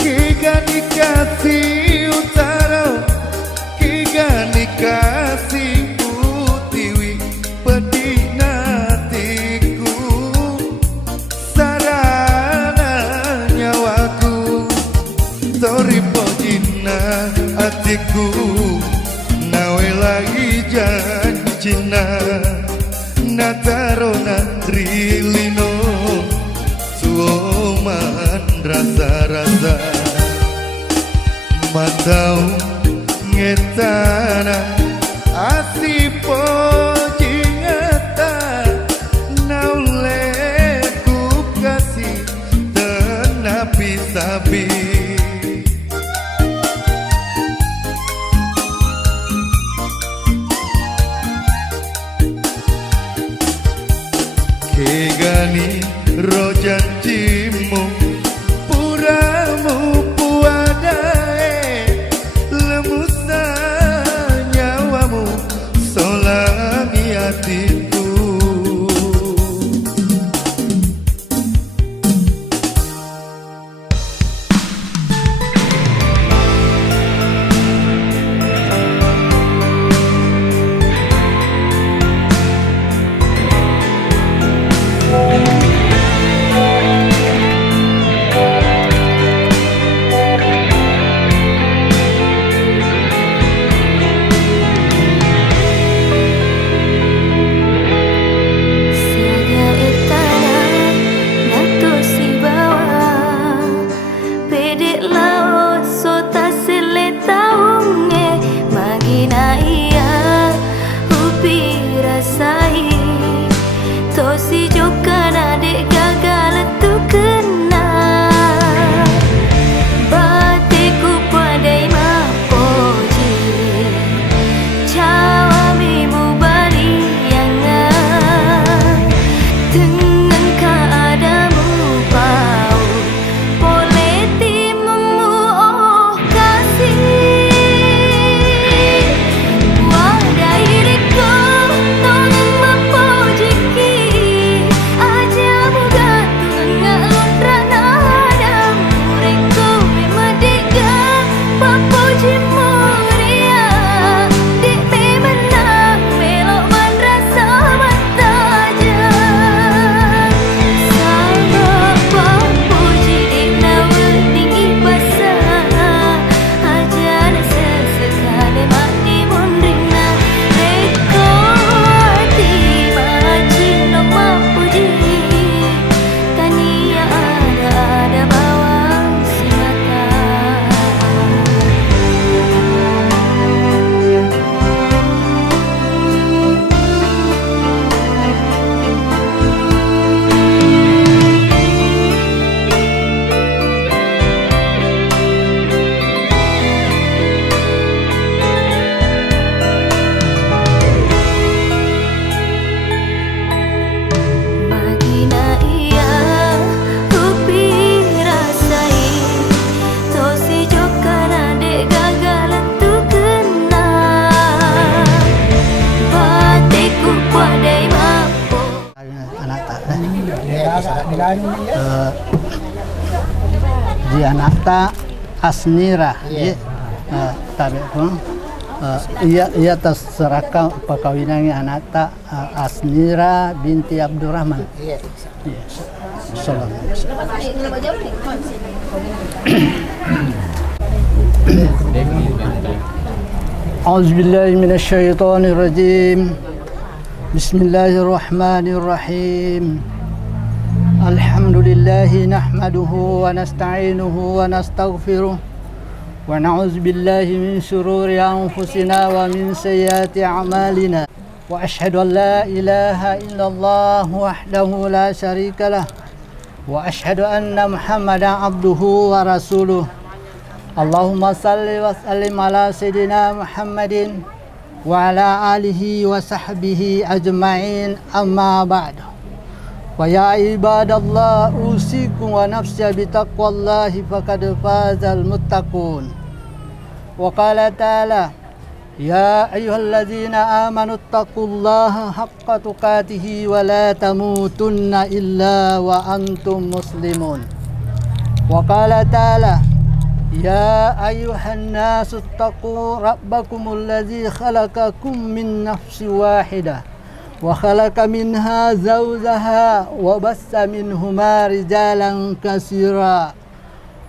kigani kasih utara kigani kasih utiwi pedinatiku sarana nyawaku tori pojina hatiku nawe lagi janjina natarona rilino suoman rasa-rasa matau ngetana asipo jingata naule ku kasih tenapi sabi kegani rojanjimu puramu puadae lemusa nyawamu Dianata Asnira. Tabi pun. Ia terserahkan perkawinannya anakta Asnira binti Abdurrahman. A'udzubillahi minasyaitonirrajim. Bismillahirrahmanirrahim. Alhamdulillahi nahmaduhu wa nasta'inuhu wa nastaghfiruh wa na'udzu billahi min shururi anfusina wa min sayyiati a'malina wa ashhadu an la ilaha illallah wahdahu la syarika lah wa ashhadu anna Muhammadan abduhu wa rasuluh. Allahumma salli wa sallim ala sayyidina Muhammadin wa ala alihi wa sahbihi ajma'in, amma ba'du. Wa ya ibadallah usikum wa nafsi bitaqwallahi faqad fazal muttaqun. Wa qala ta'ala ya ayyuhalladzina amanu taqullaha haqqa tuqatih wa la tamutunna illa wa antum muslimun. Wa qala ta'ala ya ayyuhan nasu taqu rabbakumul ladzi khalaqakum min nafsin wahidah wa khalaqa minha zawjaha wa bassa minhuma rijalan katsira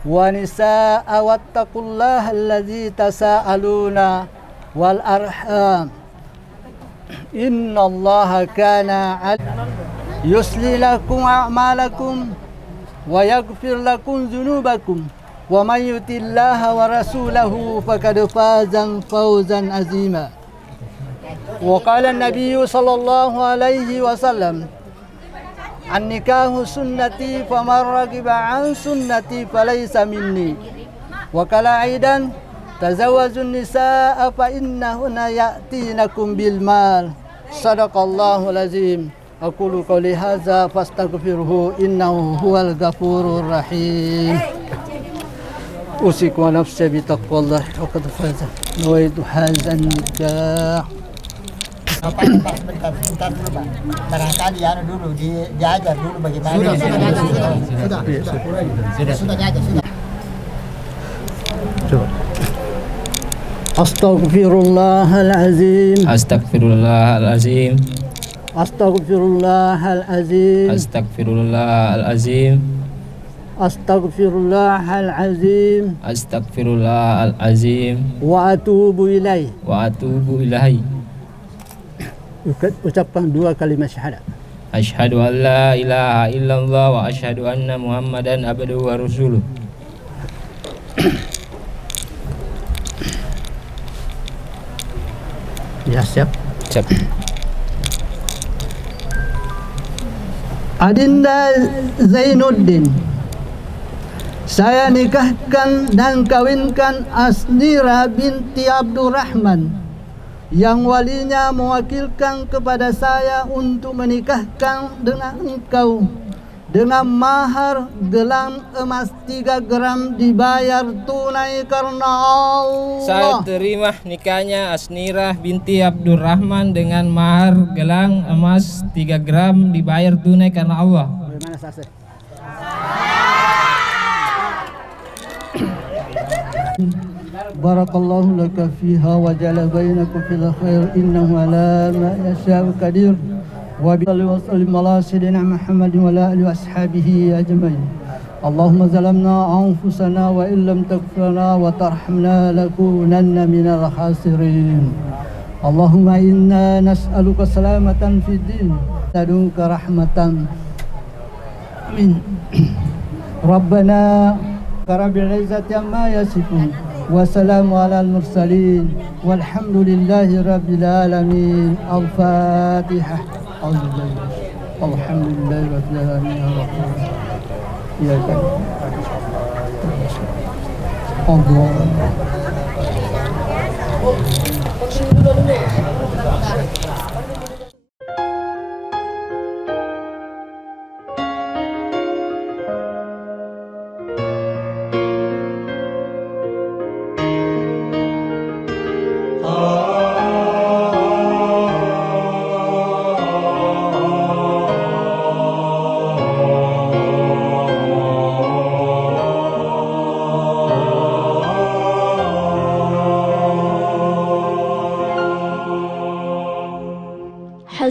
wa nisaa'a wattaqullaha alladzi tasaaluna wal arham innallaha kana yusli lakum a'malakum wa yaghfir lakum dzunubakum wa man yutillaha wa rasulahu faqad faza fawzan azima. Wa qala an-nabiy sallallahu alaihi wasallam an-nikahu sunnati faman ragiba an sunnati falaysa minni. Wa qala aidan tazawwajun nisaa fa innahunna ya'tinakum bil mal. Sadaqallahul azim. Aqulu qawli hadza fastaghfiruhu innahu huwal ghafurur rahim. Usikum wa nafsi bitaqwallah faqad faza. Nawaitu hadzal nikah. Sebentar dulu Pak. Barangkali dulu diajar dulu bagaimana. Sudah diajar sudah. Astaghfirullahalazim. Astaghfirullahalazim. Astaghfirullahalazim. Astaghfirullahalazim. Astaghfirullahalazim. Astaghfirullahalazim. Wa atubu ilaih. Wa atubu ilaihi. Ucapkan dua kalimat syahadat. Asyhadu an la ilaha illallah wa asyhadu anna Muhammadan abduhu wa rasuluh. Ya, siap. Siap. Adinda Zainuddin, saya nikahkan dan kawinkan Asnira binti Abdurrahman yang walinya mewakilkan kepada saya untuk menikahkan dengan engkau dengan mahar gelang emas 3 gram dibayar tunai karena Allah. Saya terima nikahnya Asnira binti Abdurrahman dengan mahar gelang emas 3 gram dibayar tunai karena Allah. Bagaimana Sase? Barakallahu laka fiha wa ja'ala bainakum fil khair innahu ala ma yasha'u qadir. Wa sallim ala sayyidina Muhammad wa ala alihi wa ashabihi ajma'in. Allahumma zalamna anfusana wa illam taghfirna wa tarhamna lakunanna minal khasirin. Allahumma inna nas'aluka salamatan fid din ladunka rahmatan. Amin. Rabbana rabbil izzati amma yasifun wa salamu alal mursalin walhamdulillahi rabbil alamin. Al-Fatihah. Alhamdulillahi rabbil alamin. Ya kan. Allah.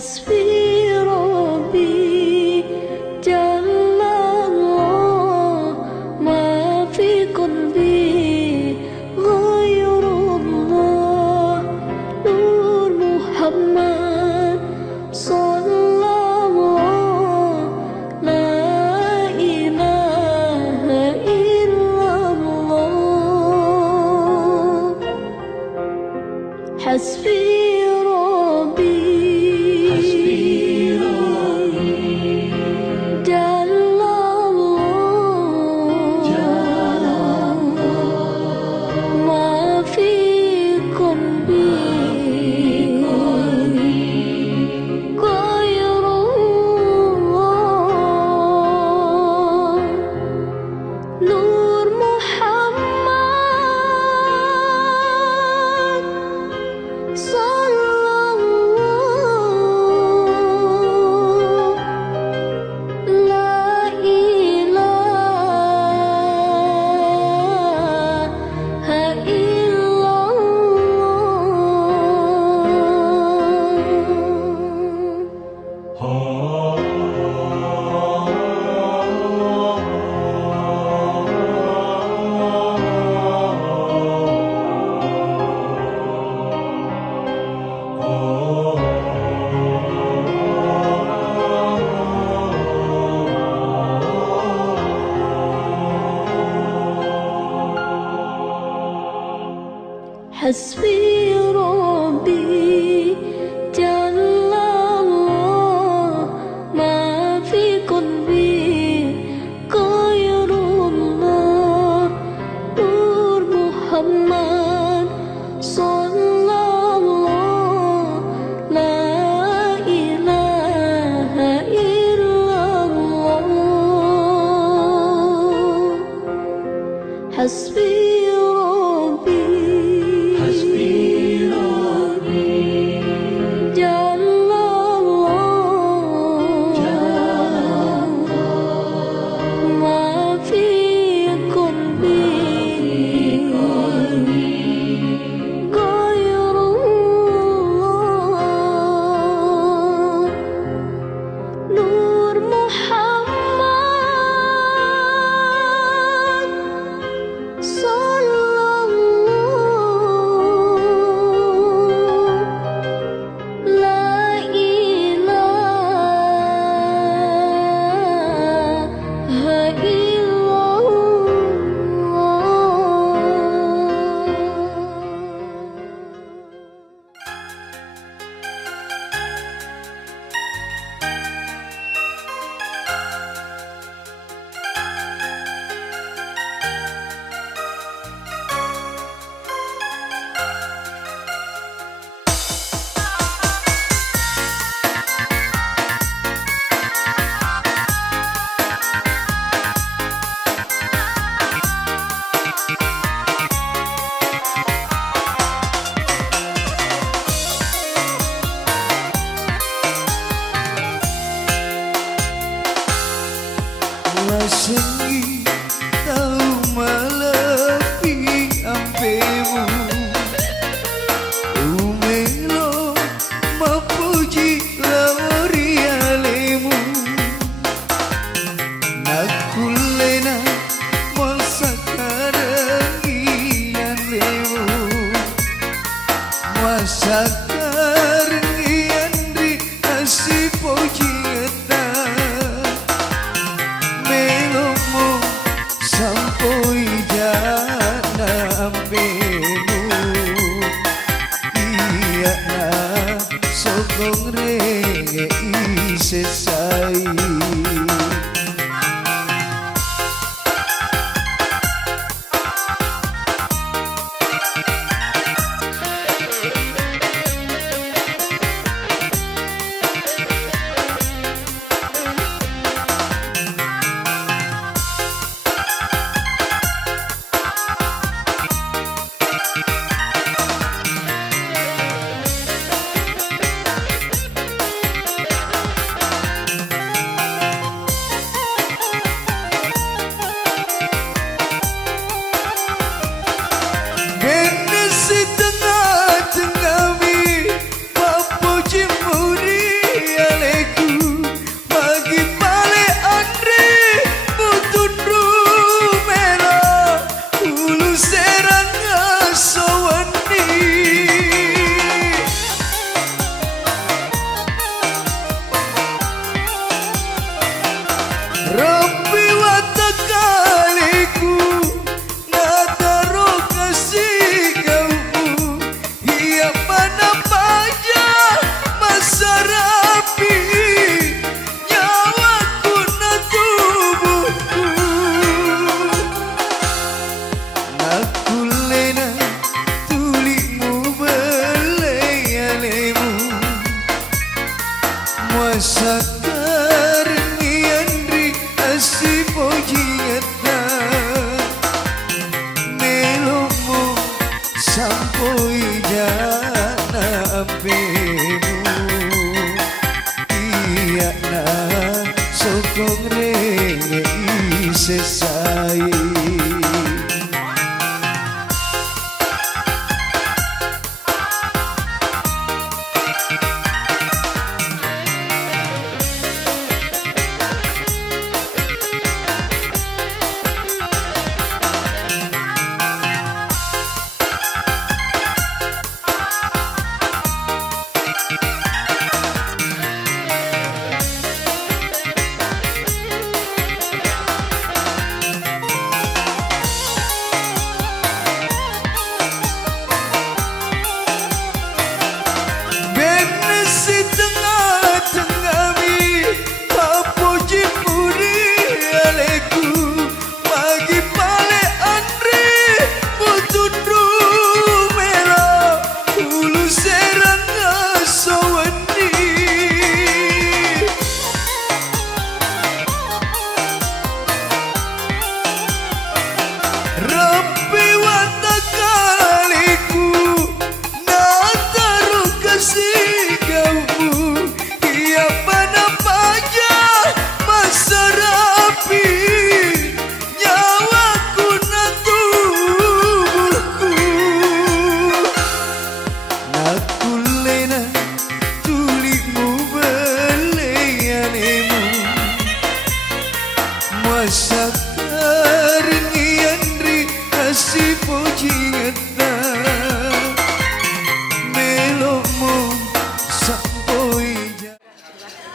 حسبي ربي جل الله ما في قلبي غير الله نور محمد صلى الله لا إله إلا الله حسبي حسبي ربي جل الله ما في قلبي غير الله نور محمد صلى الله لا إله إلا الله حسبي Sengi tahu malapi ampemu umelo mapuji lawari alemu nakulena masakarangi anlemu masakarangi andri asipoji sampai jana ampemu iya na sokong rege isesai sampai jana ampemu iya na sokong renge isesai.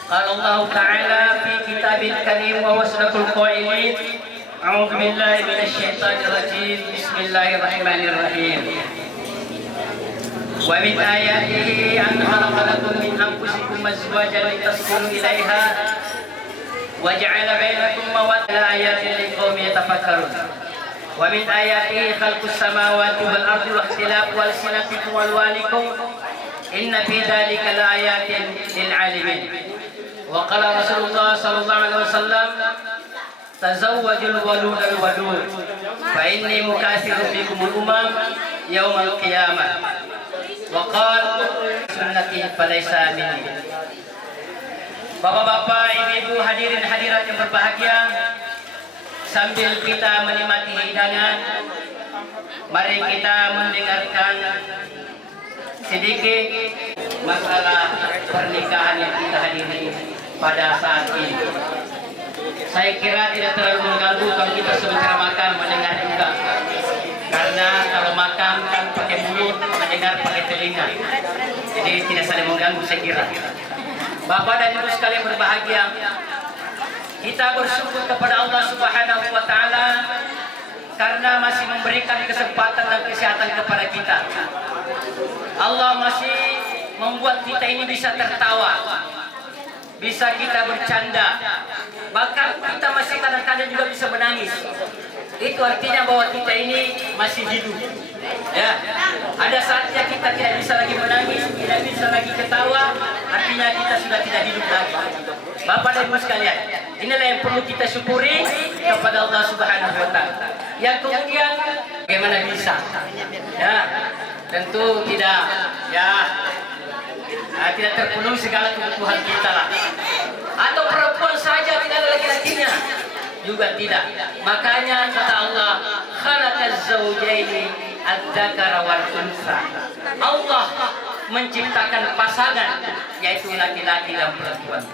قال الله تعالى في كتاب الكريم وهو أصدق القائلين أعوذ بالله من الشيطان الرجيم بسم الله الرحمن الرحيم ومن آياته أن خلق لكم من أنفسكم أزواجا لتسكنوا إليها وجعل بينكم مودة آيات لقوم يتفكرون ومن آياته خلق السماوات والأرض واختلاف ألسنتكم وألوانكم إن في ذلك لآيات للعالمين وقال رسول الله صلى الله عليه وسلم تزوجوا الولود الودود فإني مكاثر بكم الأمم يوم القيامة وقال sunnati falaisa minni. Bapak-bapak, ibu-ibu, hadirin hadirat yang berbahagia, sambil kita menikmati hidangan, mari kita mendengarkan sedikit masalah pernikahan yang kita hadiri pada saat ini. Saya kira tidak terlalu mengganggu kalau kita sebentar makan mendengar juga, karena kalau makan kan pakai mulut, mendengar pakai telinga, jadi tidak saling mengganggu saya kira. Bapak dan Ibu sekalian berbahagia, kita bersyukur kepada Allah Subhanahu wa Ta'ala karena masih memberikan kesempatan dan kesehatan kepada kita. Allah masih membuat kita ini bisa tertawa, bisa kita bercanda, bahkan kita masih kadang-kadang juga bisa menangis. Itu artinya bahwa kita ini masih hidup. Ya, ada saatnya kita tidak bisa lagi menangis, tidak bisa lagi ketawa, artinya kita sudah tidak hidup lagi. Bapak dan Ibu sekalian, inilah yang perlu kita syukuri kepada Allah Subhanahu wa Ta'ala. Yang kemudian bagaimana bisa? Ya, tentu tidak, ya, tidak terpenuhi segala kebutuhan kita lah. Atau perempuan saja tidak ada laki-lakinya, juga tidak. Makanya kata Allah, khalaqaz zawjaini ad-dzakara wal unsa. Allah menciptakan pasangan, yaitu laki-laki dan perempuan.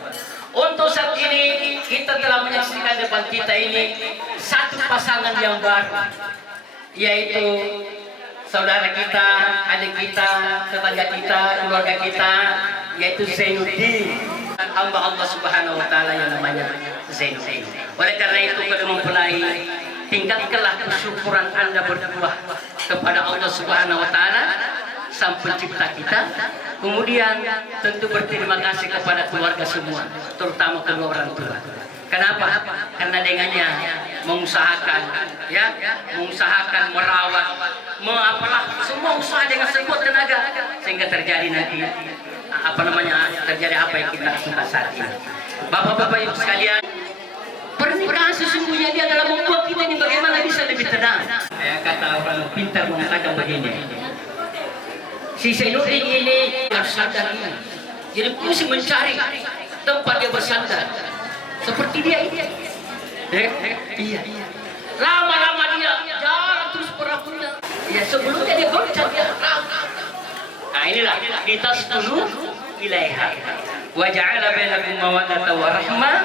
Untuk saat ini kita telah menyaksikan depan kita ini satu pasangan yang baru, yaitu saudara kita, adik kita, tetangga kita, keluarga kita, yaitu Zainuddin, hamba Allah Subhanahu wa Ta'ala yang namanya Zainuddin. Oleh karena itu, kita mempelai, tingkatkanlah kesyukuran Anda berdua kepada Allah Subhanahu wa Ta'ala, Sang Pencipta kita. Kemudian tentu berterima kasih kepada keluarga semua, terutama kedua orang tua. Kenapa? Karena dengannya mengusahakan, ya, mengusahakan merawat, semua usaha dengan sekuat tenaga sehingga terjadi nanti terjadi apa yang kita suka saat ini. Bapak-bapak Ibu sekalian, pernikahan sesungguhnya dia adalah membuat kita ini bagaimana bisa lebih tenang. Ya, kata orang pintar mengatakan begini, Si Zainuddin ini bersandar ini. Jadi mesti mencari tempat dia bersandar. Seperti dia ini. Iya. Lama-lama dia jalan terus pura-pura. Ya sebelumnya dia bercanda dia tahu. Nah inilah litaskunu ilaiha. Wa ja'ala bainakum mawaddatan wa rahmah,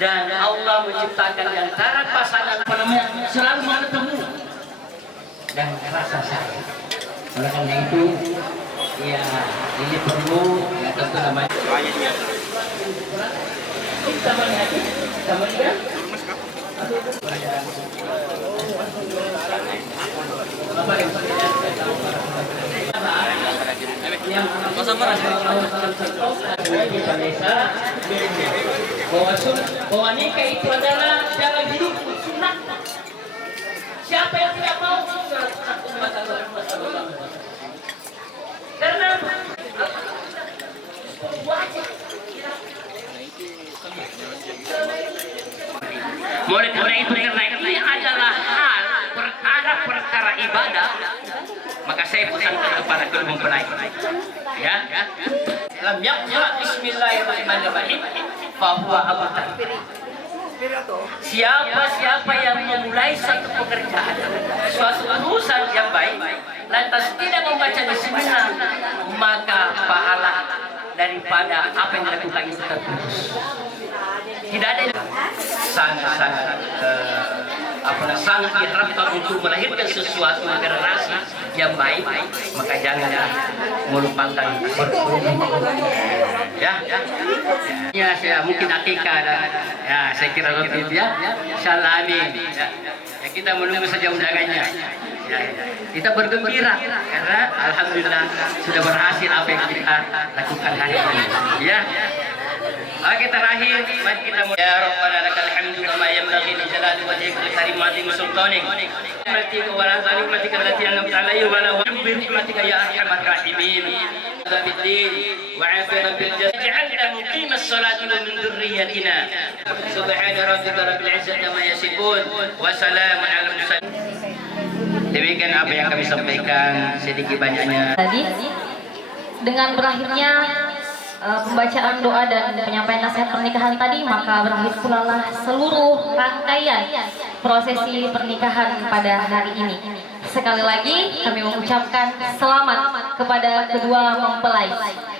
dan Allah menciptakan di antara pasangan selalu bertemu dan rasa sayang. Oleh karena itu, ya ini perlu ya tentu namanya. Sama dia. Bahwa nikah itu adalah dalam hidup sunnah. Siapa yang tidak mau karena wajib. Oleh karena itu, karena ini adalah hal perkara ibadah, maka saya pesankan kepada kedua mempelai, ya. Lam yaqra bismillahirrahmanirrahim fahuwa abtar. Siapa yang memulai satu pekerjaan, suatu urusan yang baik, lantas tidak membaca bismillah, maka pahala daripada apa yang dilakukan itu terputus. Tidak ada sangat diharapkan untuk melahirkan sesuatu generasi yang baik, maka janganlah melupakan ya saya mungkin akikah ya saya kira lebih ya insyaallah amin ya kita menunggu saja undangannya ya, kita bergembira karena alhamdulillah sudah berhasil apa yang kita lakukan hari ini ya. Oke, terakhir mari kita ya Rabbana lakal hamdu kama yanbaghi li jalali wajhika wa karim azim sultanik. Rahmatika wa rahmatika allati an'amta alayya wa la bi rahmatika ya arhamar rahimin. Biddin wa afina bil jannah. Ij'alna muqimas salati wa min dhurriyyatina. Subhana rabbika rabbil izzati amma yasifun wa salamun alal mursalin. Demikian apa yang kami sampaikan sedikit banyaknya. Tadi dengan berakhirnya pembacaan doa dan penyampaian nasihat pernikahan tadi, maka berakhir pula lah seluruh rangkaian prosesi pernikahan pada hari ini. Sekali lagi kami mengucapkan selamat kepada kedua mempelai.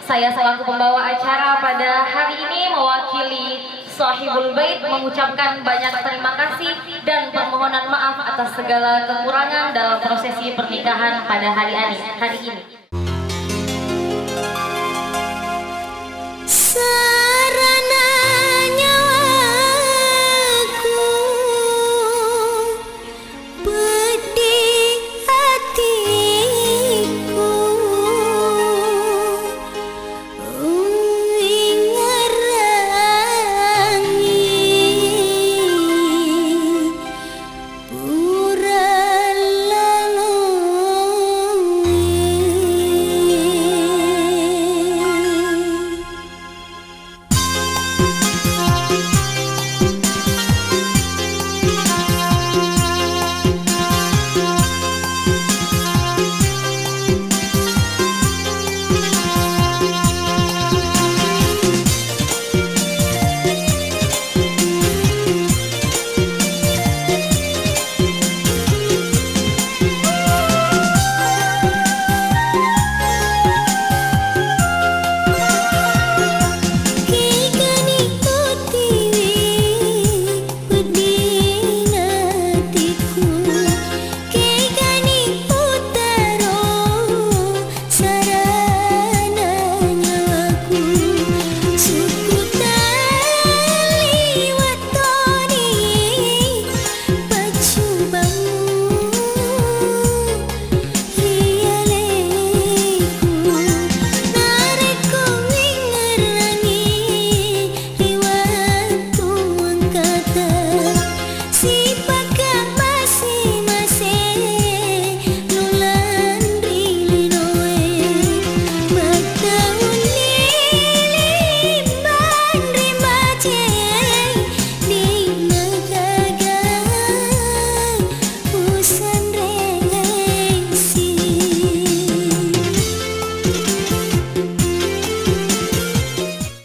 Saya selaku pembawa acara pada hari ini mewakili Sahibul Bait mengucapkan banyak terima kasih dan permohonan maaf atas segala kekurangan dalam prosesi pernikahan pada hari ini.